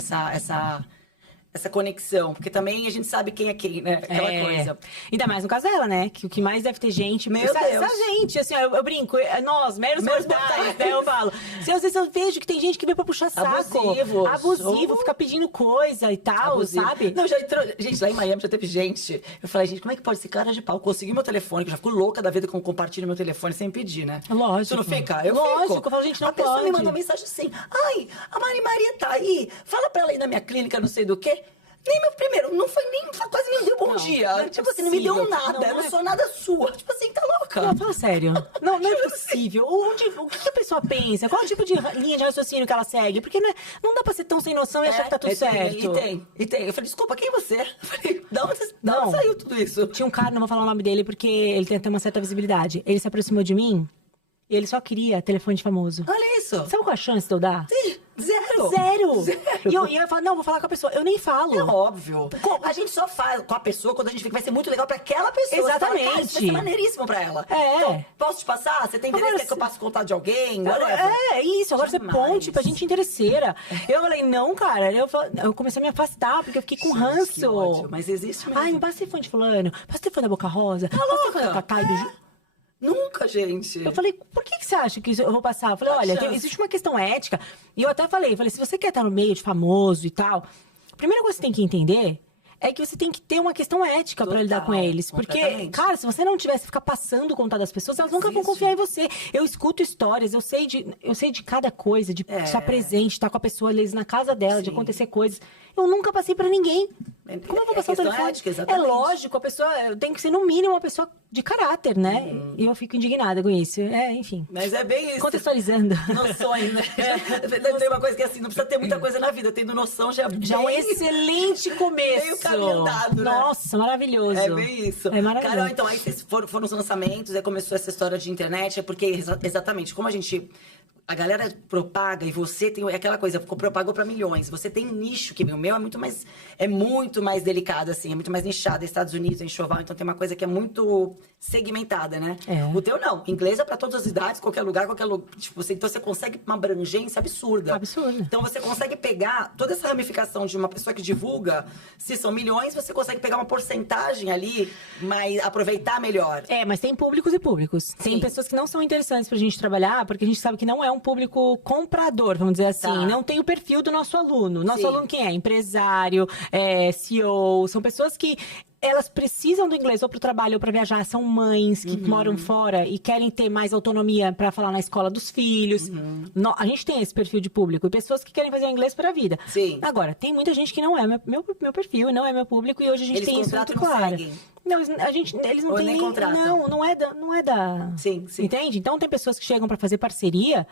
essa conexão. Porque também a gente sabe quem é quem, né? Aquela coisa. Ainda mais no caso dela, né? Que o que mais deve ter gente... Meu essa Deus. gente, assim, ó, eu brinco, nós, meros mortais, né? Eu falo. Se às vezes eu vejo que tem gente que vem pra puxar saco. Abusivo, fica pedindo coisa e tal, Abusivo. sabe? Não, já entrou... Gente, lá em Miami já teve gente. Eu falei, gente, como é que pode ser cara de pau? Consegui meu telefone, que eu já fico louca da vida com compartilho meu telefone sem pedir, né? Lógico. Tu não fica? Eu Lógico, fico. eu falo, gente, não A pessoa pode. me manda mensagem assim, ai, a Mari Maria tá aí, fala pra ela ir na minha clínica, não sei do quê. Nem meu primeiro, não foi nem, quase me deu bom dia. Não é tipo assim, não me deu possível. nada, eu não sou nada sua. Tipo assim, tá louca. Não, fala sério. Não é possível. O que a pessoa pensa? Qual é o tipo de linha de raciocínio que ela segue? Porque não dá pra ser tão sem noção e achar que tá tudo certo. E tem. Eu falei, desculpa, quem é você? Eu falei, da onde Não. saiu tudo isso? Tinha um cara, não vou falar o nome dele porque ele tem até uma certa visibilidade. Ele se aproximou de mim e ele só queria telefone de famoso. Olha isso. Sabe qual é a chance de eu dar? Zero. Zero. E eu falo, não, vou falar com a pessoa. Eu nem falo. É óbvio. A gente só faz com a pessoa quando a gente vê que vai ser muito legal pra aquela pessoa. Exatamente. Você fala, cara, isso vai ser maneiríssimo pra ela. É. Então, posso te passar? Você tem interesse? Agora, Quer que eu passe o contato de alguém? Whatever. É isso, agora Jamais. você ponte pra gente interesseira. Eu falei, não, cara. Eu comecei a me afastar, porque eu fiquei com ranço. Que ódio. Mas existe mesmo. Ai, me passa telefone de fulano, passa telefone da Boca Rosa, passa telefone da Tatá e do Ju. Nunca, gente. Eu falei, por que você acha que eu vou passar? Eu falei, olha, existe uma questão ética. E eu até falei, se você quer estar no meio de famoso e tal, a primeira coisa que você tem que entender é que você tem que ter uma questão ética pra lidar com eles. Porque, cara, se você não tivesse ficar passando o contato das pessoas, elas nunca vão confiar em você. Eu escuto histórias, eu sei de cada coisa, de estar presente, estar com a pessoa, às vezes, na casa dela, de acontecer coisas. Eu nunca passei pra ninguém. Como eu vou passar o telefone? Ética, é lógico, a pessoa tem que ser, no mínimo, uma pessoa de caráter, né? E eu fico indignada com isso. Enfim. Mas é bem isso. Contextualizando. Noções, né? Tem uma coisa que assim, não precisa ter muita coisa na vida. Tendo noção já é um excelente começo. Meio caminho andado, né? Nossa, maravilhoso. É bem isso. É maravilhoso. Cara, então, aí vocês foram os lançamentos, aí começou essa história de internet, é porque exatamente, como a galera propaga e você tem aquela coisa, propagou pra milhões. Você tem nicho, que o meu é muito mais delicado, assim, é muito mais nichado. Estados Unidos, enxoval, então tem uma coisa que é muito segmentada, né? O teu não. Inglês é pra todas as idades, qualquer lugar. Tipo, então você consegue uma abrangência absurda. Absurda. Então você consegue pegar toda essa ramificação de uma pessoa que divulga, se são milhões, você consegue pegar uma porcentagem ali, mas aproveitar melhor. Mas tem públicos e públicos. Tem pessoas que não são interessantes pra gente trabalhar, porque a gente sabe que não é um público comprador, vamos dizer assim. Não tem o perfil do nosso aluno. Nosso aluno quem é? Empresário, CEO, são pessoas que elas precisam do inglês ou para o trabalho ou para viajar. São mães que moram fora e querem ter mais autonomia para falar na escola dos filhos. A gente tem esse perfil de público. E pessoas que querem fazer o inglês para a vida. Sim. Agora, tem muita gente que não é meu perfil, não é meu público. E hoje a gente tem isso muito claro. Não, eles não têm nem contrato. Não é da... Sim. Entende? Então, tem pessoas que chegam para fazer parceria.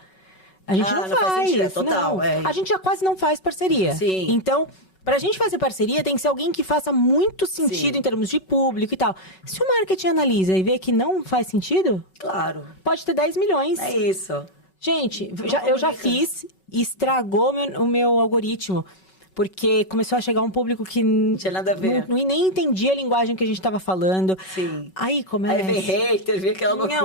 A gente não faz. Total, A gente já quase não faz parceria. Sim. Então... Pra gente fazer parceria, tem que ser alguém que faça muito sentido em termos de público e tal. Se o marketing analisa e vê que não faz sentido, Claro. pode ter 10 milhões. É isso. Gente, eu já fiz e estragou o meu algoritmo. Porque começou a chegar um público que Não tinha nada a ver. nem entendia a linguagem que a gente estava falando. Sim. Aí começa... Aí vem hater, vem aquela loucura.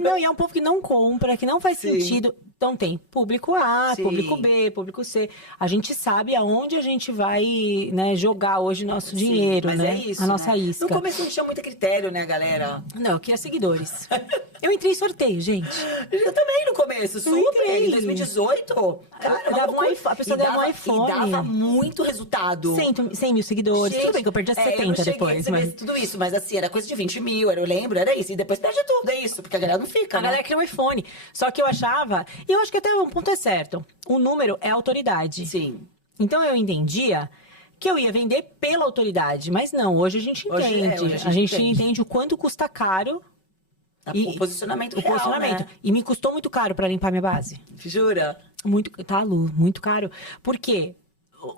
Não, e é um povo que não compra, que não faz Sim. sentido. Então tem público A, Sim. público B, público C. A gente sabe aonde a gente vai, né, jogar hoje nosso dinheiro, mas né? é isso, a nossa né? isca. No começo não tinha muito critério, né, galera? Não, eu queria seguidores. Eu entrei em sorteio, gente. Eu também no começo, super. entrei. Em 2018, cara, Eu dava a pessoa dava um iPhone. E dava muito resultado. 100 mil seguidores. Gente, Tudo bem que eu perdi a eu não 70 cheguei a depois, receber mas... tudo isso, mas assim, era coisa de 20 mil, eu lembro, era isso. E depois perde tudo, é isso, porque a galera não fica, A né? galera queria um iPhone. Só que eu achava... E eu acho que até um ponto é certo. O número é autoridade. Sim. Então eu entendia que eu ia vender pela autoridade. Mas não, hoje a gente Hoje entende. a gente entende. entende o quanto custa caro O posicionamento o real, posicionamento. né? E me custou muito caro para limpar minha base. Jura? Muito, tá, Lu? Muito caro. Por quê?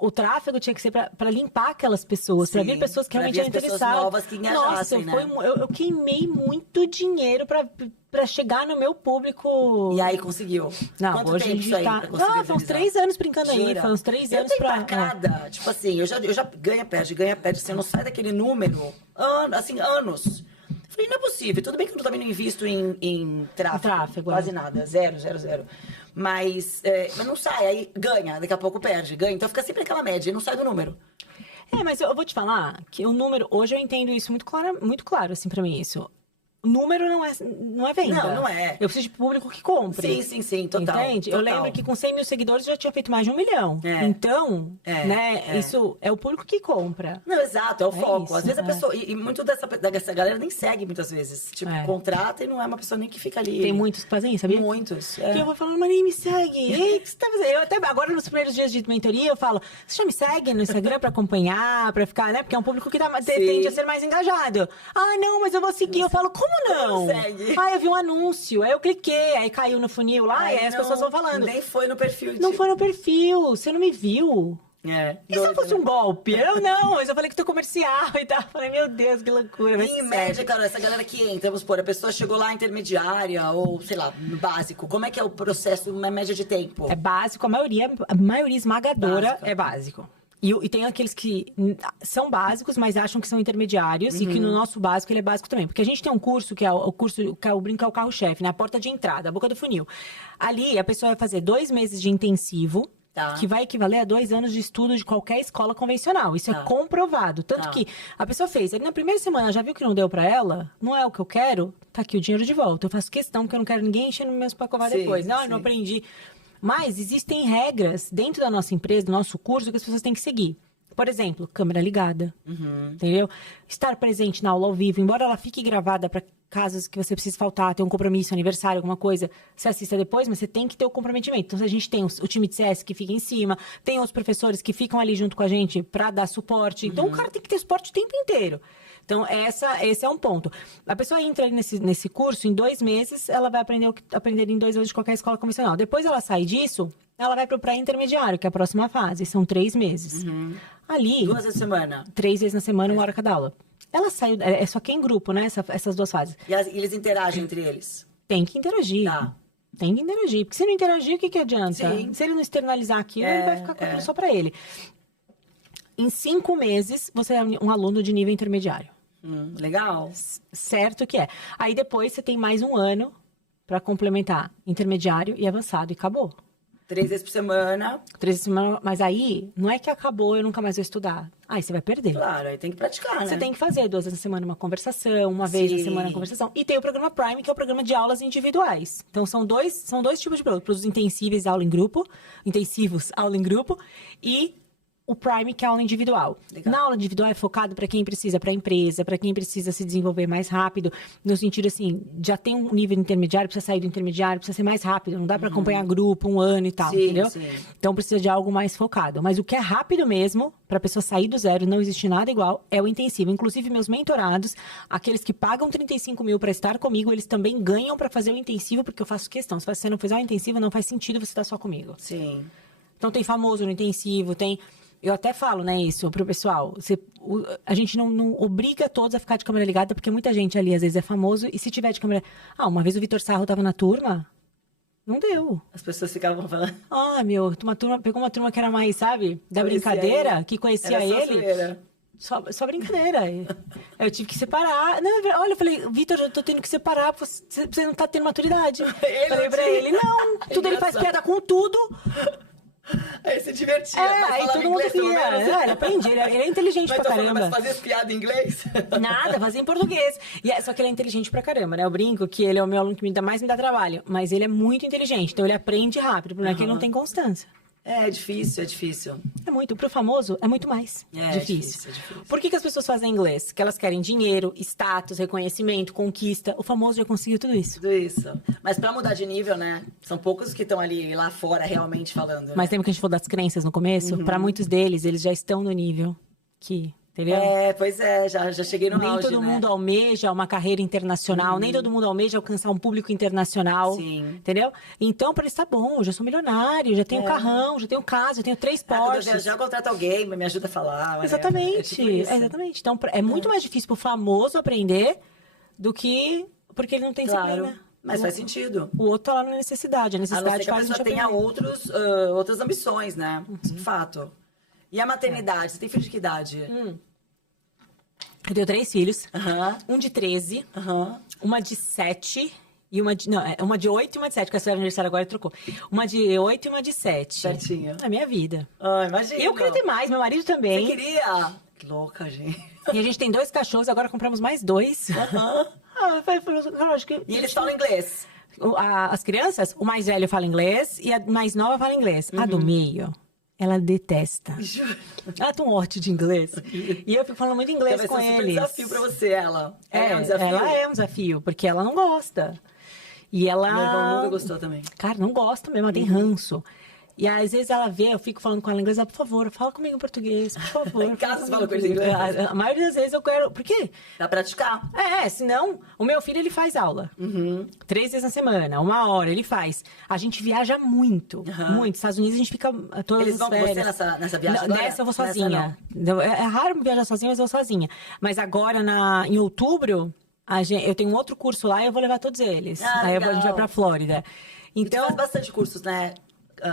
O tráfego tinha que ser para limpar aquelas pessoas, para Sim, vir pessoas que pra realmente vir eram as pessoas interessadas. novas que engajassem, Nossa, né? eu queimei muito dinheiro para chegar no meu público. E aí conseguiu. Não, Quanto hoje a tempo gente isso aí tá... pra conseguir Não, foi uns organizar? 3 anos brincando aí. Jura? Foi uns 3 Eu anos tenho pra... empacada. Tipo assim, eu já ganha, perde. Assim, eu não saio daquele número, anos. Falei, não é possível. Tudo bem que eu também não invisto em tráfego. Quase nada. Zero. Mas não sai, aí ganha. Daqui a pouco perde, ganha. Então fica sempre aquela média, e não sai do número. Mas eu vou te falar que o número... Hoje eu entendo isso muito claro, assim, pra mim, isso. O número não é venda. Não é. Eu preciso de público que compre. Sim, total. Entende? Total. Eu lembro que com 100 mil seguidores eu já tinha feito mais de 1 milhão. Então, isso é o público que compra. Não, exato, é o foco. isso, Às vezes a pessoa... E muito dessa galera nem segue muitas vezes. Tipo, contrata e não é uma pessoa nem que fica ali. Tem muitos que fazem isso, sabia? Muitos. Que eu vou falando, mas nem me segue. Ei, o que você tá fazendo? Eu até agora, nos primeiros dias de mentoria, eu falo, você já me segue no Instagram pra acompanhar, pra ficar, né? Porque é um público que tende a ser mais engajado. Ah, não, mas eu vou seguir. Eu falo, como não? Segue. Ah, eu vi um anúncio, aí eu cliquei, aí caiu no funil lá, e aí as não, pessoas vão falando. Nem foi no perfil. Não foi no perfil, você não me viu. E se Doido, fosse né? um golpe? Eu não, mas eu falei que tô comercial e tal. Falei, meu Deus, que loucura. Mas Em média, cara, essa galera que entra, vamos supor, a pessoa chegou lá intermediária ou, sei lá, no básico. Como é que é o processo, uma média de tempo? é básico, a maioria esmagadora é básico. E tem aqueles que são básicos, mas acham que são intermediários. E que no nosso básico, ele é básico também. Porque a gente tem um curso, que é o curso, que é o brinco, é o carro-chefe, né? A porta de entrada, a boca do funil. Ali, a pessoa vai fazer 2 meses de intensivo, que vai equivaler a 2 anos de estudo de qualquer escola convencional. Isso é comprovado. Tanto que a pessoa fez, ali na primeira semana já viu que não deu pra ela, não é o que eu quero, tá aqui o dinheiro de volta. Eu faço questão, porque eu não quero ninguém enchendo meus pacovar depois. Não, eu não aprendi. Mas existem regras dentro da nossa empresa, do nosso curso, que as pessoas têm que seguir. Por exemplo, câmera ligada, entendeu? Estar presente na aula ao vivo, embora ela fique gravada para casos que você precise faltar, ter um compromisso, aniversário, alguma coisa, você assista depois, mas você tem que ter o comprometimento. Então, a gente tem o time de CS que fica em cima, tem os professores que ficam ali junto com a gente para dar suporte. Então, o cara tem que ter suporte o tempo inteiro. Então, esse é um ponto. A pessoa entra ali nesse curso, em 2 meses, ela vai aprender em 2 anos de qualquer escola convencional. Depois ela sai disso, ela vai para o pré-intermediário, que é a próxima fase. São 3 meses. Ali... 2 vezes na semana. 3 vezes na semana, 1 hora cada aula. Ela saiu... É só que em grupo, né? Essas 2 fases. E eles interagem entre eles? Tem que interagir. Tá. Tem que interagir. Porque se não interagir, o que adianta? Sim. Se ele não externalizar aquilo, ele vai ficar com aquilo só para ele. Em 5 meses, você é um aluno de nível intermediário. Legal. Certo que é. Aí depois você tem mais 1 ano para complementar intermediário e avançado e acabou. 3 vezes por semana. 3 vezes por semana, mas aí não é que acabou, eu nunca mais vou estudar. Aí você vai perder. Claro, aí tem que praticar, né? Você tem que fazer 2 vezes na semana uma conversação, uma vez na semana uma conversação. E tem o programa Prime, que é o programa de aulas individuais. Então são dois tipos de produtos intensivos, aula em grupo, e o Prime, que é a aula individual. Legal. Na aula individual é focado para quem precisa, para a empresa, para quem precisa se desenvolver mais rápido, no sentido assim, já tem um nível intermediário, precisa sair do intermediário, precisa ser mais rápido, não dá para acompanhar grupo 1 ano e tal, entendeu? Sim. Então precisa de algo mais focado. Mas o que é rápido mesmo, para a pessoa sair do zero, não existe nada igual, é o intensivo. Inclusive, meus mentorados, aqueles que pagam 35 mil para estar comigo, eles também ganham para fazer o intensivo, porque eu faço questão. Se você não fizer o intensivo, não faz sentido você estar só comigo. Sim. Então tem famoso no intensivo, tem eu até falo, né, isso pro pessoal. A gente não obriga todos a ficar de câmera ligada, porque muita gente ali, às vezes, é famoso. E se tiver de câmera... uma vez o Vitor Sarro tava na turma, não deu. As pessoas ficavam falando... Pegou uma turma que era mais, sabe, da Conhecia brincadeira, ele. que conhecia Era só ele. zoeira. Só brincadeira. Eu tive que separar. Não, olha, eu falei, Vitor, eu tô tendo que separar, você não tá tendo maturidade. Falei pra ele, não, tudo ele faz piada com tudo. Aí se divertia. Aí todo mundo inglês, pelo ria. menos. Ele aprende, ele é inteligente pra caramba. Mas fazia piada em inglês? Nada, fazia em português. Só que ele é inteligente pra caramba, né? Eu brinco que ele é o meu aluno que mais me dá trabalho. Mas ele é muito inteligente, então ele aprende rápido. O problema é que ele não tem constância. É difícil, é difícil. É muito. Pro famoso, é muito mais difícil. É difícil. Por que as pessoas fazem inglês? Porque elas querem dinheiro, status, reconhecimento, conquista. O famoso já conseguiu tudo isso. Tudo isso. Mas pra mudar de nível, né? São poucos que estão ali lá fora realmente falando. Mas lembra que a gente falou das crenças no começo? Pra muitos deles, eles já estão no nível que... Entendeu? Pois é, já cheguei no Nem auge, todo né? mundo almeja uma carreira internacional, nem todo mundo almeja alcançar um público internacional. Sim. Entendeu? Então, pra eles tá bom, eu já sou milionário, já tenho carrão, já tenho casa, já tenho 3 Quando eu Porsches. viajar, eu contrato alguém, me ajuda a falar. Exatamente, É tipo isso. exatamente. Então, é muito mais difícil pro famoso aprender do que porque ele não tem Claro, disciplina. mas faz sentido. O outro tá lá na necessidade. A A não ser necessidade que a faz a gente pessoa tenha aprender. outras ambições, né? De fato. E a maternidade? Você tem filho de que idade? Eu tenho 3 filhos. Aham. Um de 13, Aham. uma de 7 e uma de... Não, uma de 8 e uma de 7, porque a sua aniversário agora trocou. Uma de 8 e uma de 7. Certinho. É a minha vida. Ah, imagina. E eu queria ter mais, meu marido Você também. queria? Que louca, gente. E a gente tem 2 cachorros, agora compramos mais 2. Aham. Eu acho que... E eles falam inglês? As crianças, o mais velho fala inglês e a mais nova fala inglês. A Uhum. do meio, ela detesta. Juro. Ela tem um horte de inglês. E eu fico falando muito inglês Então com vai ser um super eles. desafio pra você, ela. É um desafio? Ela é um desafio, porque ela não gosta. E ela... Meu irmão nunca gostou também. Cara, não gosta mesmo, ela tem ranço. E às vezes ela vê, eu fico falando com ela em inglês, ela, por favor, fala comigo em português, por favor. Em casa você fala comigo coisa em inglês? A maioria das vezes eu quero... Por quê? Pra praticar. Senão, o meu filho, ele faz aula. 3 vezes na semana, 1 hora, ele faz. A gente viaja muito, muito. Estados Unidos, a gente fica todas Eles as vão com você férias. nessa viagem Não, agora? Nessa eu vou Nessa sozinha. É raro viajar sozinha, mas eu vou sozinha. Mas agora, em outubro, eu tenho um outro curso lá e eu vou levar todos eles. Ah, Aí a gente legal. vai pra Flórida. Então, Então, faz bastante cursos, né,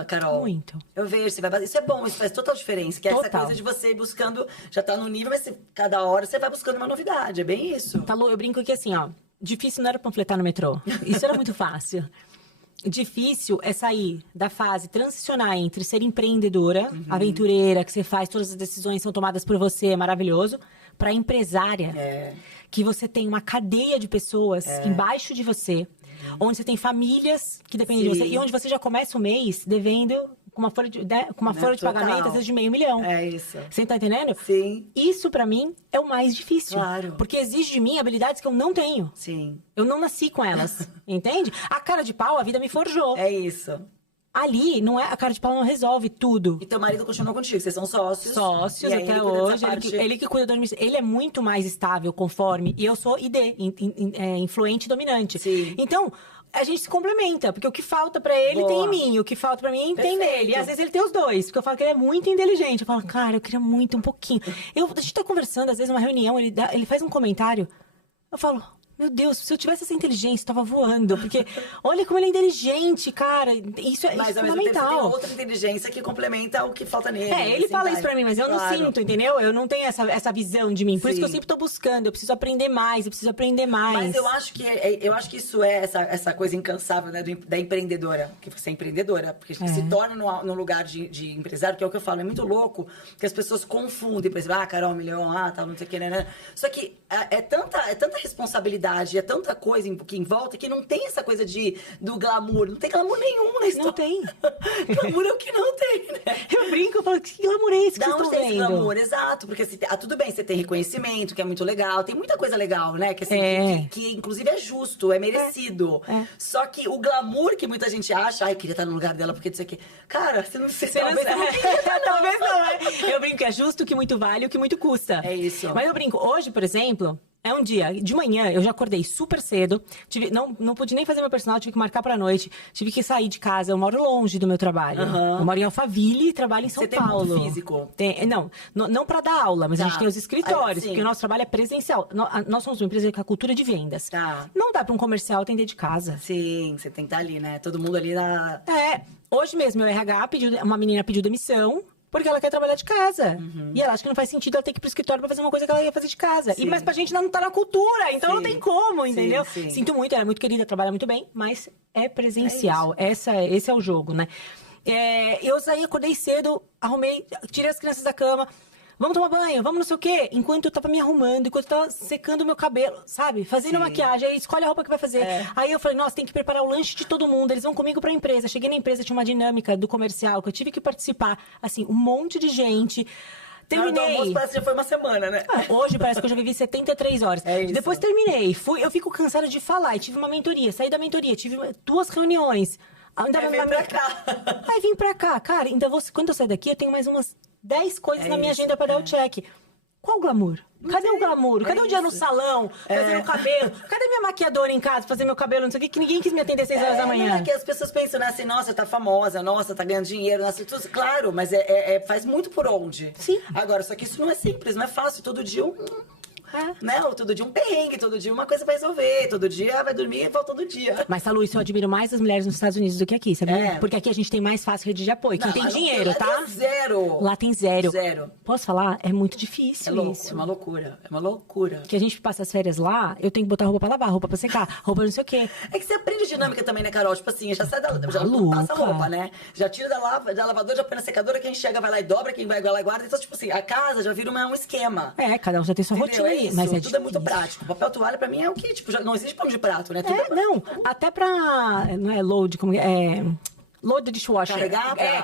Carol? Muito. Eu vejo, isso é bom, isso faz total diferença. Que é essa Total. coisa de você ir buscando, já tá no nível, mas cada hora você vai buscando uma novidade. É bem isso. Falou, eu brinco que assim, ó, difícil não era panfletar no metrô. Isso era muito fácil. Difícil é sair da fase, transicionar entre ser empreendedora, aventureira, que você faz, todas as decisões são tomadas por você, é maravilhoso, para empresária. Que você tem uma cadeia de pessoas embaixo de você, onde você tem famílias que dependem de Sim. você, e onde você já começa o mês devendo com uma folha de Total. pagamento, às vezes de $500 mil. É isso. Você tá entendendo? Sim. Isso, pra mim, é o mais difícil. Claro. Porque exige de mim habilidades que eu não tenho. Sim. Eu não nasci com elas, entende? A cara de pau, a vida me forjou. É isso. Ali, não é, a cara de pau não resolve tudo. E teu marido continuou contigo, vocês são sócios. Sócios E aí até ele cuida dessa hoje. parte- Ele que cuida da administração. Ele é muito mais estável, conforme. E eu sou ID, influente e dominante. Sim. Então, a gente se complementa. Porque o que falta pra ele Boa. tem em mim. O que falta pra mim tem Perfeito. nele. E às vezes ele tem os dois. Porque eu falo que ele é muito inteligente. Eu falo, cara, eu queria muito um pouquinho. A gente tá conversando, às vezes, numa reunião, ele faz um comentário. Eu falo, meu Deus, se eu tivesse essa inteligência, eu tava voando. Porque olha como ele é inteligente, cara. Isso é Mas ao mesmo tempo você tem fundamental. outra inteligência que complementa o que falta nele. Ele assim, fala vai. isso pra mim, mas eu não Claro. sinto, entendeu? Eu não tenho essa visão de mim. Por isso que eu Sim. sempre tô buscando. Eu preciso aprender mais, eu preciso aprender mais. Mas eu acho que isso é essa coisa incansável, né, da empreendedora. Que você é empreendedora, porque se torna no lugar de empresário, que é o que eu falo, é muito louco que as pessoas confundem, por exemplo, Carol, 1 milhão, tal, não sei o que, né? Só que é tanta responsabilidade, é tanta coisa que em volta que não tem essa coisa do glamour. Não tem glamour nenhum na história. Não tem. Glamour é o que não tem, né? Eu brinco, eu falo, que glamour é esse que Da vocês onde estão tem esse vendo? glamour, exato. Porque assim, tudo bem, você tem reconhecimento, que é muito legal. Tem muita coisa legal, né? Que, assim, que inclusive é justo, é merecido. Só que o glamour que muita gente acha, eu queria estar no lugar dela porque não sei o quê. Cara, você não sei. Talvez você não queria estar, não. Talvez não, é. Eu brinco que é justo o que muito vale e o que muito custa. É isso. Mas eu brinco, hoje, por exemplo, É um dia. De manhã, eu já acordei super cedo. Não pude nem fazer meu personal, tive que marcar pra noite. Tive que sair de casa. Eu moro longe do meu trabalho. Eu moro em Alphaville e trabalho em São Paulo. Você tem ponto físico? Não pra dar aula, mas a gente tem os escritórios. Sim. Porque o nosso trabalho é presencial. Nós somos uma empresa com a cultura de vendas. Tá. Não dá pra um comercial atender de casa. Sim, você tem que estar ali, né? Todo mundo ali na... Hoje mesmo, meu RH uma menina pediu demissão. Porque ela quer trabalhar de casa. E ela acha que não faz sentido ela ter que ir pro escritório pra fazer uma coisa que ela ia fazer de casa. Mas pra gente não tá na cultura, então não tem como, entendeu? Sim. Sinto muito, ela é muito querida, trabalha muito bem, mas é presencial. Esse é o jogo, né? Eu saí, acordei cedo, arrumei, tirei as crianças da cama. Vamos tomar banho, vamos não sei o quê. Enquanto eu tava me arrumando, enquanto eu tava secando o meu cabelo, sabe? Fazendo maquiagem, aí escolhe a roupa que vai fazer. Aí eu falei, nossa, tem que preparar o lanche de todo mundo. Eles vão comigo pra empresa. Cheguei na empresa, tinha uma dinâmica do comercial que eu tive que participar. Assim, um monte de gente. Terminei. Na hora do almoço parece que já foi uma semana, né? Hoje parece que eu já vivi 73 horas. Isso. Depois terminei. Eu fico cansada de falar. E tive uma mentoria, saí da mentoria, tive 2 reuniões. Ainda Aí vem pra cá. Aí vim pra cá. Cara, ainda quando eu sair daqui, eu tenho mais umas 10 coisas na minha agenda pra dar o check. Qual o glamour? Cadê o glamour? Cadê o dia no salão, fazer o cabelo? Cadê minha maquiadora em casa, fazer meu cabelo, não sei o que ninguém quis me atender 6 horas da manhã? Não é que as pessoas pensam, né, assim, nossa, tá famosa, nossa, tá ganhando dinheiro, nossa, tudo, claro, mas faz muito por onde. Sim. Agora, só que isso não é simples, não é fácil, todo dia né? Todo dia um perrengue, todo dia uma coisa vai resolver, todo dia vai dormir e volta todo dia. Mas, Salu, isso eu admiro mais as mulheres nos Estados Unidos do que aqui, sabia? Porque aqui a gente tem mais fácil rede de apoio. Quem tem dinheiro, lá tá? Tem zero. Lá tem zero. Zero. Posso falar? É muito difícil É louco, isso. é uma loucura, é uma loucura. Que a gente passa as férias lá, eu tenho que botar roupa pra lavar, roupa pra secar, roupa não sei o quê. É que você aprende dinâmica também, né, Carol? Tipo assim, já sai já Maluca. passa a roupa, né? Já tira da lavadora, já põe na secadora, quem chega vai lá e dobra, quem vai lá e guarda. Então, tipo assim, a casa já vira um esquema. Cada um já tem sua Entendeu? rotina aí, isso, mas tudo é difícil. muito prático. Papel toalha pra mim é o que? Tipo, já não existe pano de prato, né? Tudo Não, até pra. Não é load, como load the dishwasher.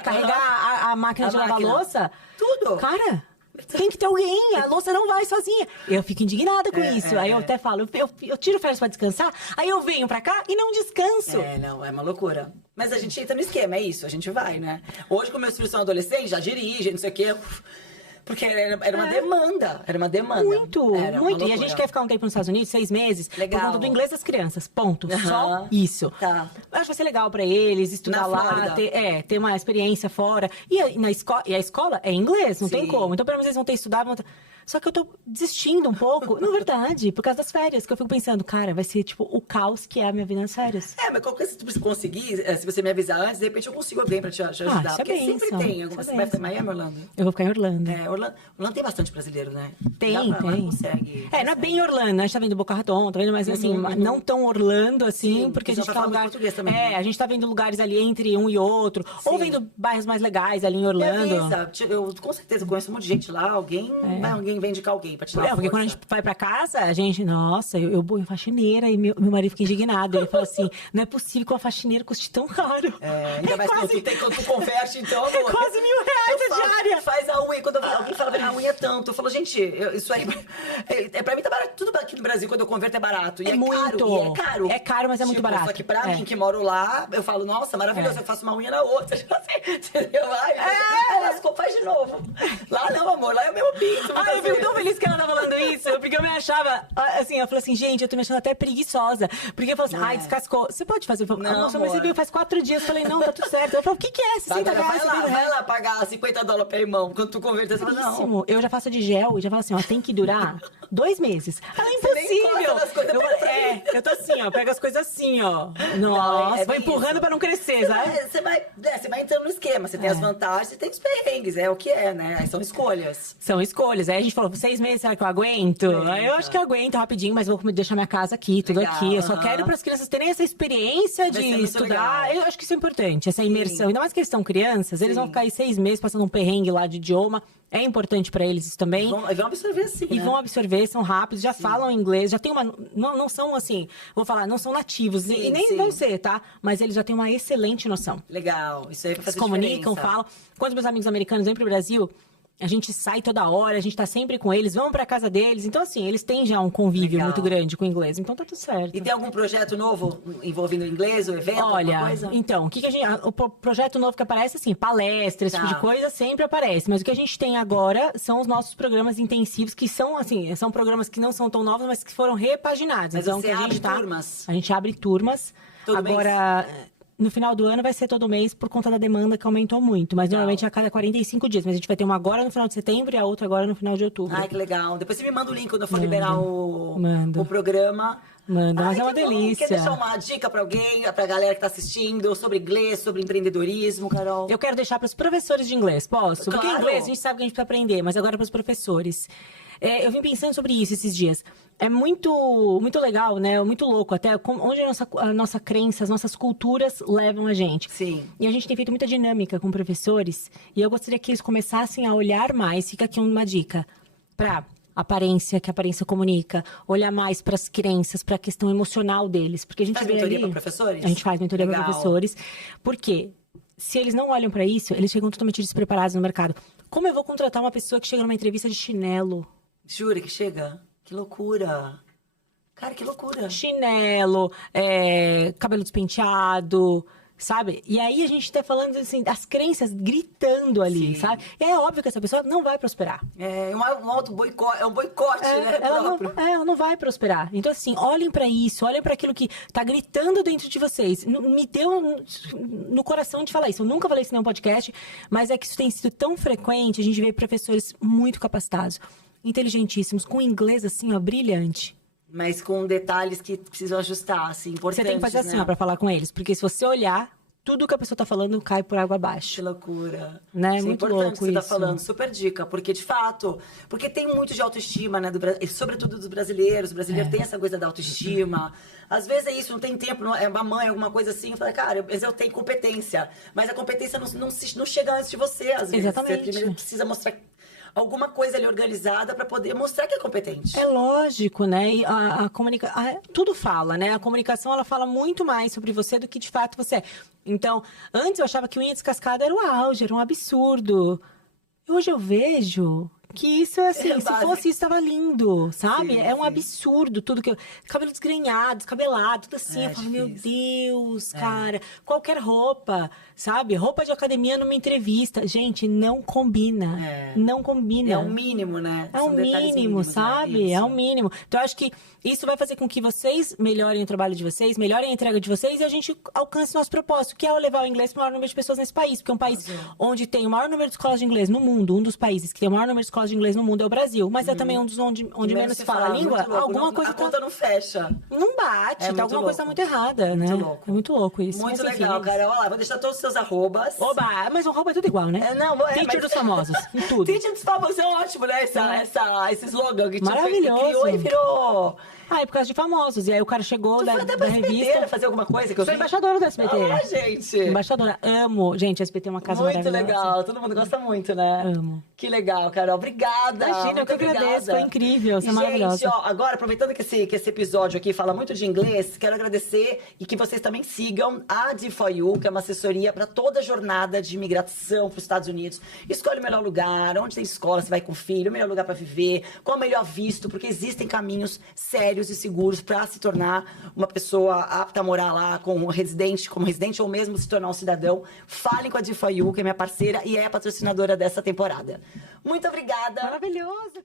Carregar a máquina de lavar louça. Tudo. Cara, tem que ter alguém. A louça não vai sozinha. Eu fico indignada com isso. Aí eu até falo, eu tiro férias pra descansar, aí eu venho pra cá e não descanso. Não, é uma loucura. Mas a gente entra no esquema, é isso, a gente vai, né? Hoje, como meus filhos são adolescentes, já dirigem, não sei o quê. Porque era uma demanda. Era uma demanda. Muito. Loucura. E a gente quer ficar um tempo nos Estados Unidos, 6 meses, Legal. por conta do inglês das crianças. Ponto. Só isso. Tá. Eu acho que vai ser legal pra eles, estudar Na lá, Flórida. ter uma experiência fora. E a escola é inglês, não tem Sim. como. Então, pelo menos eles vão ter estudado. Só que eu tô desistindo um pouco, na verdade, por causa das férias, que eu fico pensando, cara, vai ser tipo o caos que é a minha vida nas férias. Mas qualquer coisa que você conseguir, se você me avisar antes, de repente eu consigo alguém pra te ajudar. isso é Porque sempre bênção, tem. isso é Você vai bênção. pra Miami, Orlando? Eu vou ficar em Orlando. Orlando tem bastante brasileiro, né? Tem. Consegue. Não é bem Orlando, a gente tá vendo Boca Raton, tá vendo, mas assim, não tão Orlando assim, Sim, porque a porque gente só tá fala lugar... português também, né? a gente tá vendo lugares ali entre um e outro, ou vendo bairros mais legais ali em Me Orlando. avisa. Eu com certeza conheço um monte de gente lá, alguém vai indicar alguém pra te dar uma Porque quando a força. gente vai pra casa, a gente, nossa, eu vou em faxineira e meu marido fica indignado. Ele fala assim: não é possível que uma faxineira custe tão caro. Ainda mais quando tu converte, então, amor. É quase R$1.000 a diária. Faz a unha. Quando alguém fala, a unha é tanto. Eu falo, gente, isso aí... pra mim tá barato. Tudo aqui no Brasil, quando eu converto, é barato. E é muito. caro. E é caro. É caro, mas é muito barato. Só que pra mim, que moro lá, eu falo, nossa, maravilhoso. Eu faço uma unha na outra. Entendeu? Lascou, faz de novo. Lá não, amor. Lá é o meu pinto. Eu fico tão feliz que ela tá falando isso, porque eu me achava, assim, eu falei assim, gente, eu tô me achando até preguiçosa. Porque eu falei assim, descascou. Você pode fazer? Eu falei, Não, nossa, mas amor. você faz 4 dias. Eu falei, não, tá tudo certo. Eu falei, o que é? 60 reais? Vai lá pagar $50 per irmão. Quando tu converter, você fala, não. Caríssimo. Eu já faço de gel e já falo assim, ó, tem que durar 2 meses. Ela é Você nem impossível. encosta nas coisas, pega pra mim. Eu tô assim, ó, pego as coisas assim, ó. Nossa, vou bem empurrando isso. pra não crescer, sabe? Você vai entrando no esquema. Você tem as vantagens e tem os perrengues. É o que é, né? Aí são escolhas. São escolhas. Aí a gente falou, 6 meses, será que eu aguento? Aí eu acho que eu aguento rapidinho, mas vou deixar minha casa aqui, tudo Legal, aqui. Eu só quero para as crianças terem essa experiência Vai de ser muito estudar. legal. Eu acho que isso é importante, essa imersão. Ainda mais que eles são crianças, eles vão ficar aí 6 meses passando um perrengue lá de idioma. É importante para eles isso também. Vão absorver assim, E né? vão absorver, são rápidos, já falam inglês, já tem uma... Não são assim, vou falar, não são nativos. E nem sim. vão ser, tá? Mas eles já têm uma excelente noção. Legal. Isso aí vai fazer Se comunicam, diferença. falam. Quando meus amigos americanos vêm pro Brasil, A gente sai toda hora, a gente tá sempre com eles, vamos pra casa deles. Então, assim, eles têm já um convívio Legal. muito grande com o inglês. Então, tá tudo certo. E tem algum projeto novo envolvendo o inglês, o evento, alguma Olha, coisa? então, o projeto novo que aparece, assim, palestras, esse tipo Tá. de coisa, sempre aparece. Mas o que a gente tem agora são os nossos programas intensivos, que são, assim, são programas que não são tão novos, mas que foram repaginados. Mas então, você que a abre gente tá, turmas? A gente abre turmas. Todo Agora, no final do ano vai ser todo mês por conta da demanda que aumentou muito. Mas Legal. normalmente é a cada 45 dias. Mas a gente vai ter uma agora no final de setembro e a outra agora no final de outubro. Ai, que legal. Depois você me manda o link quando eu for Mando. liberar Mando. o programa. Manda, mas Ai, é uma que bom. delícia. Quer deixar uma dica pra alguém, pra galera que tá assistindo, sobre inglês, sobre empreendedorismo, Carol? Eu quero deixar para os professores de inglês, posso? Porque Claro. inglês a gente sabe que a gente precisa aprender, mas agora para os professores. Eu vim pensando sobre isso esses dias. É muito legal, né? Muito louco até onde a nossa crença, as nossas culturas levam a gente. Sim. E a gente tem feito muita dinâmica com professores e eu gostaria que eles começassem a olhar mais. Fica aqui uma dica para aparência, que a aparência comunica, olhar mais para as crenças, para a questão emocional deles, porque a gente Faz vê mentoria ali, pra professores? A gente faz mentoria para Legal. professores, porque se eles não olham para isso, eles chegam totalmente despreparados no mercado. Como eu vou contratar uma pessoa que chega numa entrevista de chinelo? Jura que chega? Que loucura. Cara, que loucura. Chinelo, cabelo despenteado, sabe? E aí a gente tá falando assim, das crenças gritando ali, Sim. sabe? E é óbvio que essa pessoa não vai prosperar. É um auto boicote, é um boicote, né? Próprio. Ela não vai prosperar. Então, assim, olhem pra isso, olhem pra aquilo que tá gritando dentro de vocês. Me deu no coração de falar isso. Eu nunca falei isso em nenhum podcast, mas é que isso tem sido tão frequente. A gente vê professores muito capacitados, inteligentíssimos, com inglês assim, ó, brilhante. Mas com detalhes que precisam ajustar, assim, importantes, Você tem que fazer assim, né? ó, pra falar com eles. Porque se você olhar, tudo que a pessoa tá falando cai por água Que abaixo. loucura. Né? Isso é Muito importante louco que você tá isso. falando, super dica, porque de fato, porque tem muito de autoestima, né, sobretudo dos brasileiros. O brasileiro tem essa coisa da autoestima. Às vezes é isso, não tem tempo, é uma mãe, alguma coisa assim, fala, cara, eu tenho competência, mas a competência não chega antes de você, às vezes. Exatamente. Você primeiro precisa mostrar alguma coisa ali organizada para poder mostrar que é competente. É lógico, né? E tudo fala, né? A comunicação, ela fala muito mais sobre você do que de fato você é. Então, antes eu achava que unha descascada era o auge, era um absurdo. Hoje eu vejo que isso, assim, se fosse isso, tava lindo, sabe? Sim, é um sim. absurdo tudo que eu... Cabelo desgrenhado, descabelado, tudo assim. É Eu falo, meu difícil. Deus, cara. Qualquer roupa, sabe? Roupa de academia numa entrevista. Gente, não combina. É. Não combina. É o mínimo, né? É São o detalhes mínimo, mínimos, né? sabe? Isso. É o mínimo. Então, eu acho que isso vai fazer com que vocês melhorem o trabalho de vocês, melhorem a entrega de vocês e a gente alcance nosso propósito, que é levar o inglês para o maior número de pessoas nesse país. Porque é um país onde tem o maior número de escolas de inglês no mundo, um dos países que tem o maior número de escolas de inglês no mundo é o Brasil. Mas é também um dos onde menos se fala a língua. muito louco. Alguma Não- coisa a conta não fecha. não bate, É muito alguma coisa tá louco. muito errada, né? Muito louco. É muito louco isso. Muito Mas, enfim, legal, cara. Olha lá, vou deixar todos os seus arrobas. Oba, mas o roubo é tudo igual, né? Teacher mas- dos famosos, em tudo. Teacher dos famosos é ótimo, né? Esse slogan que Maravilhoso. criou e virou... Ah, é por causa de famosos. E aí o cara chegou Tu da, foi até da pra SBT, revista. né? Fazer alguma coisa que eu Sou vi. embaixadora do SBT. Ah, gente. Embaixadora, amo. Gente, a SBT é uma casa Muito maravilhosa. legal, todo mundo gosta muito, né? Amo. Que legal, Carol. Obrigada. Imagina, eu muito que agradeço, obrigada. foi incrível, você é E, maravilhosa. Gente, ó, agora, aproveitando que esse episódio aqui fala muito de inglês, quero agradecer e que vocês também sigam a D4U, que é uma assessoria para toda a jornada de imigração para os Estados Unidos. Escolhe o melhor lugar, onde tem escola, você vai com o filho, o melhor lugar para viver, qual o melhor visto, porque existem caminhos sérios e seguros para se tornar uma pessoa apta a morar lá como residente ou mesmo se tornar um cidadão. Falem com a D4U, que é minha parceira e é a patrocinadora dessa temporada. Muito obrigada. Maravilhoso.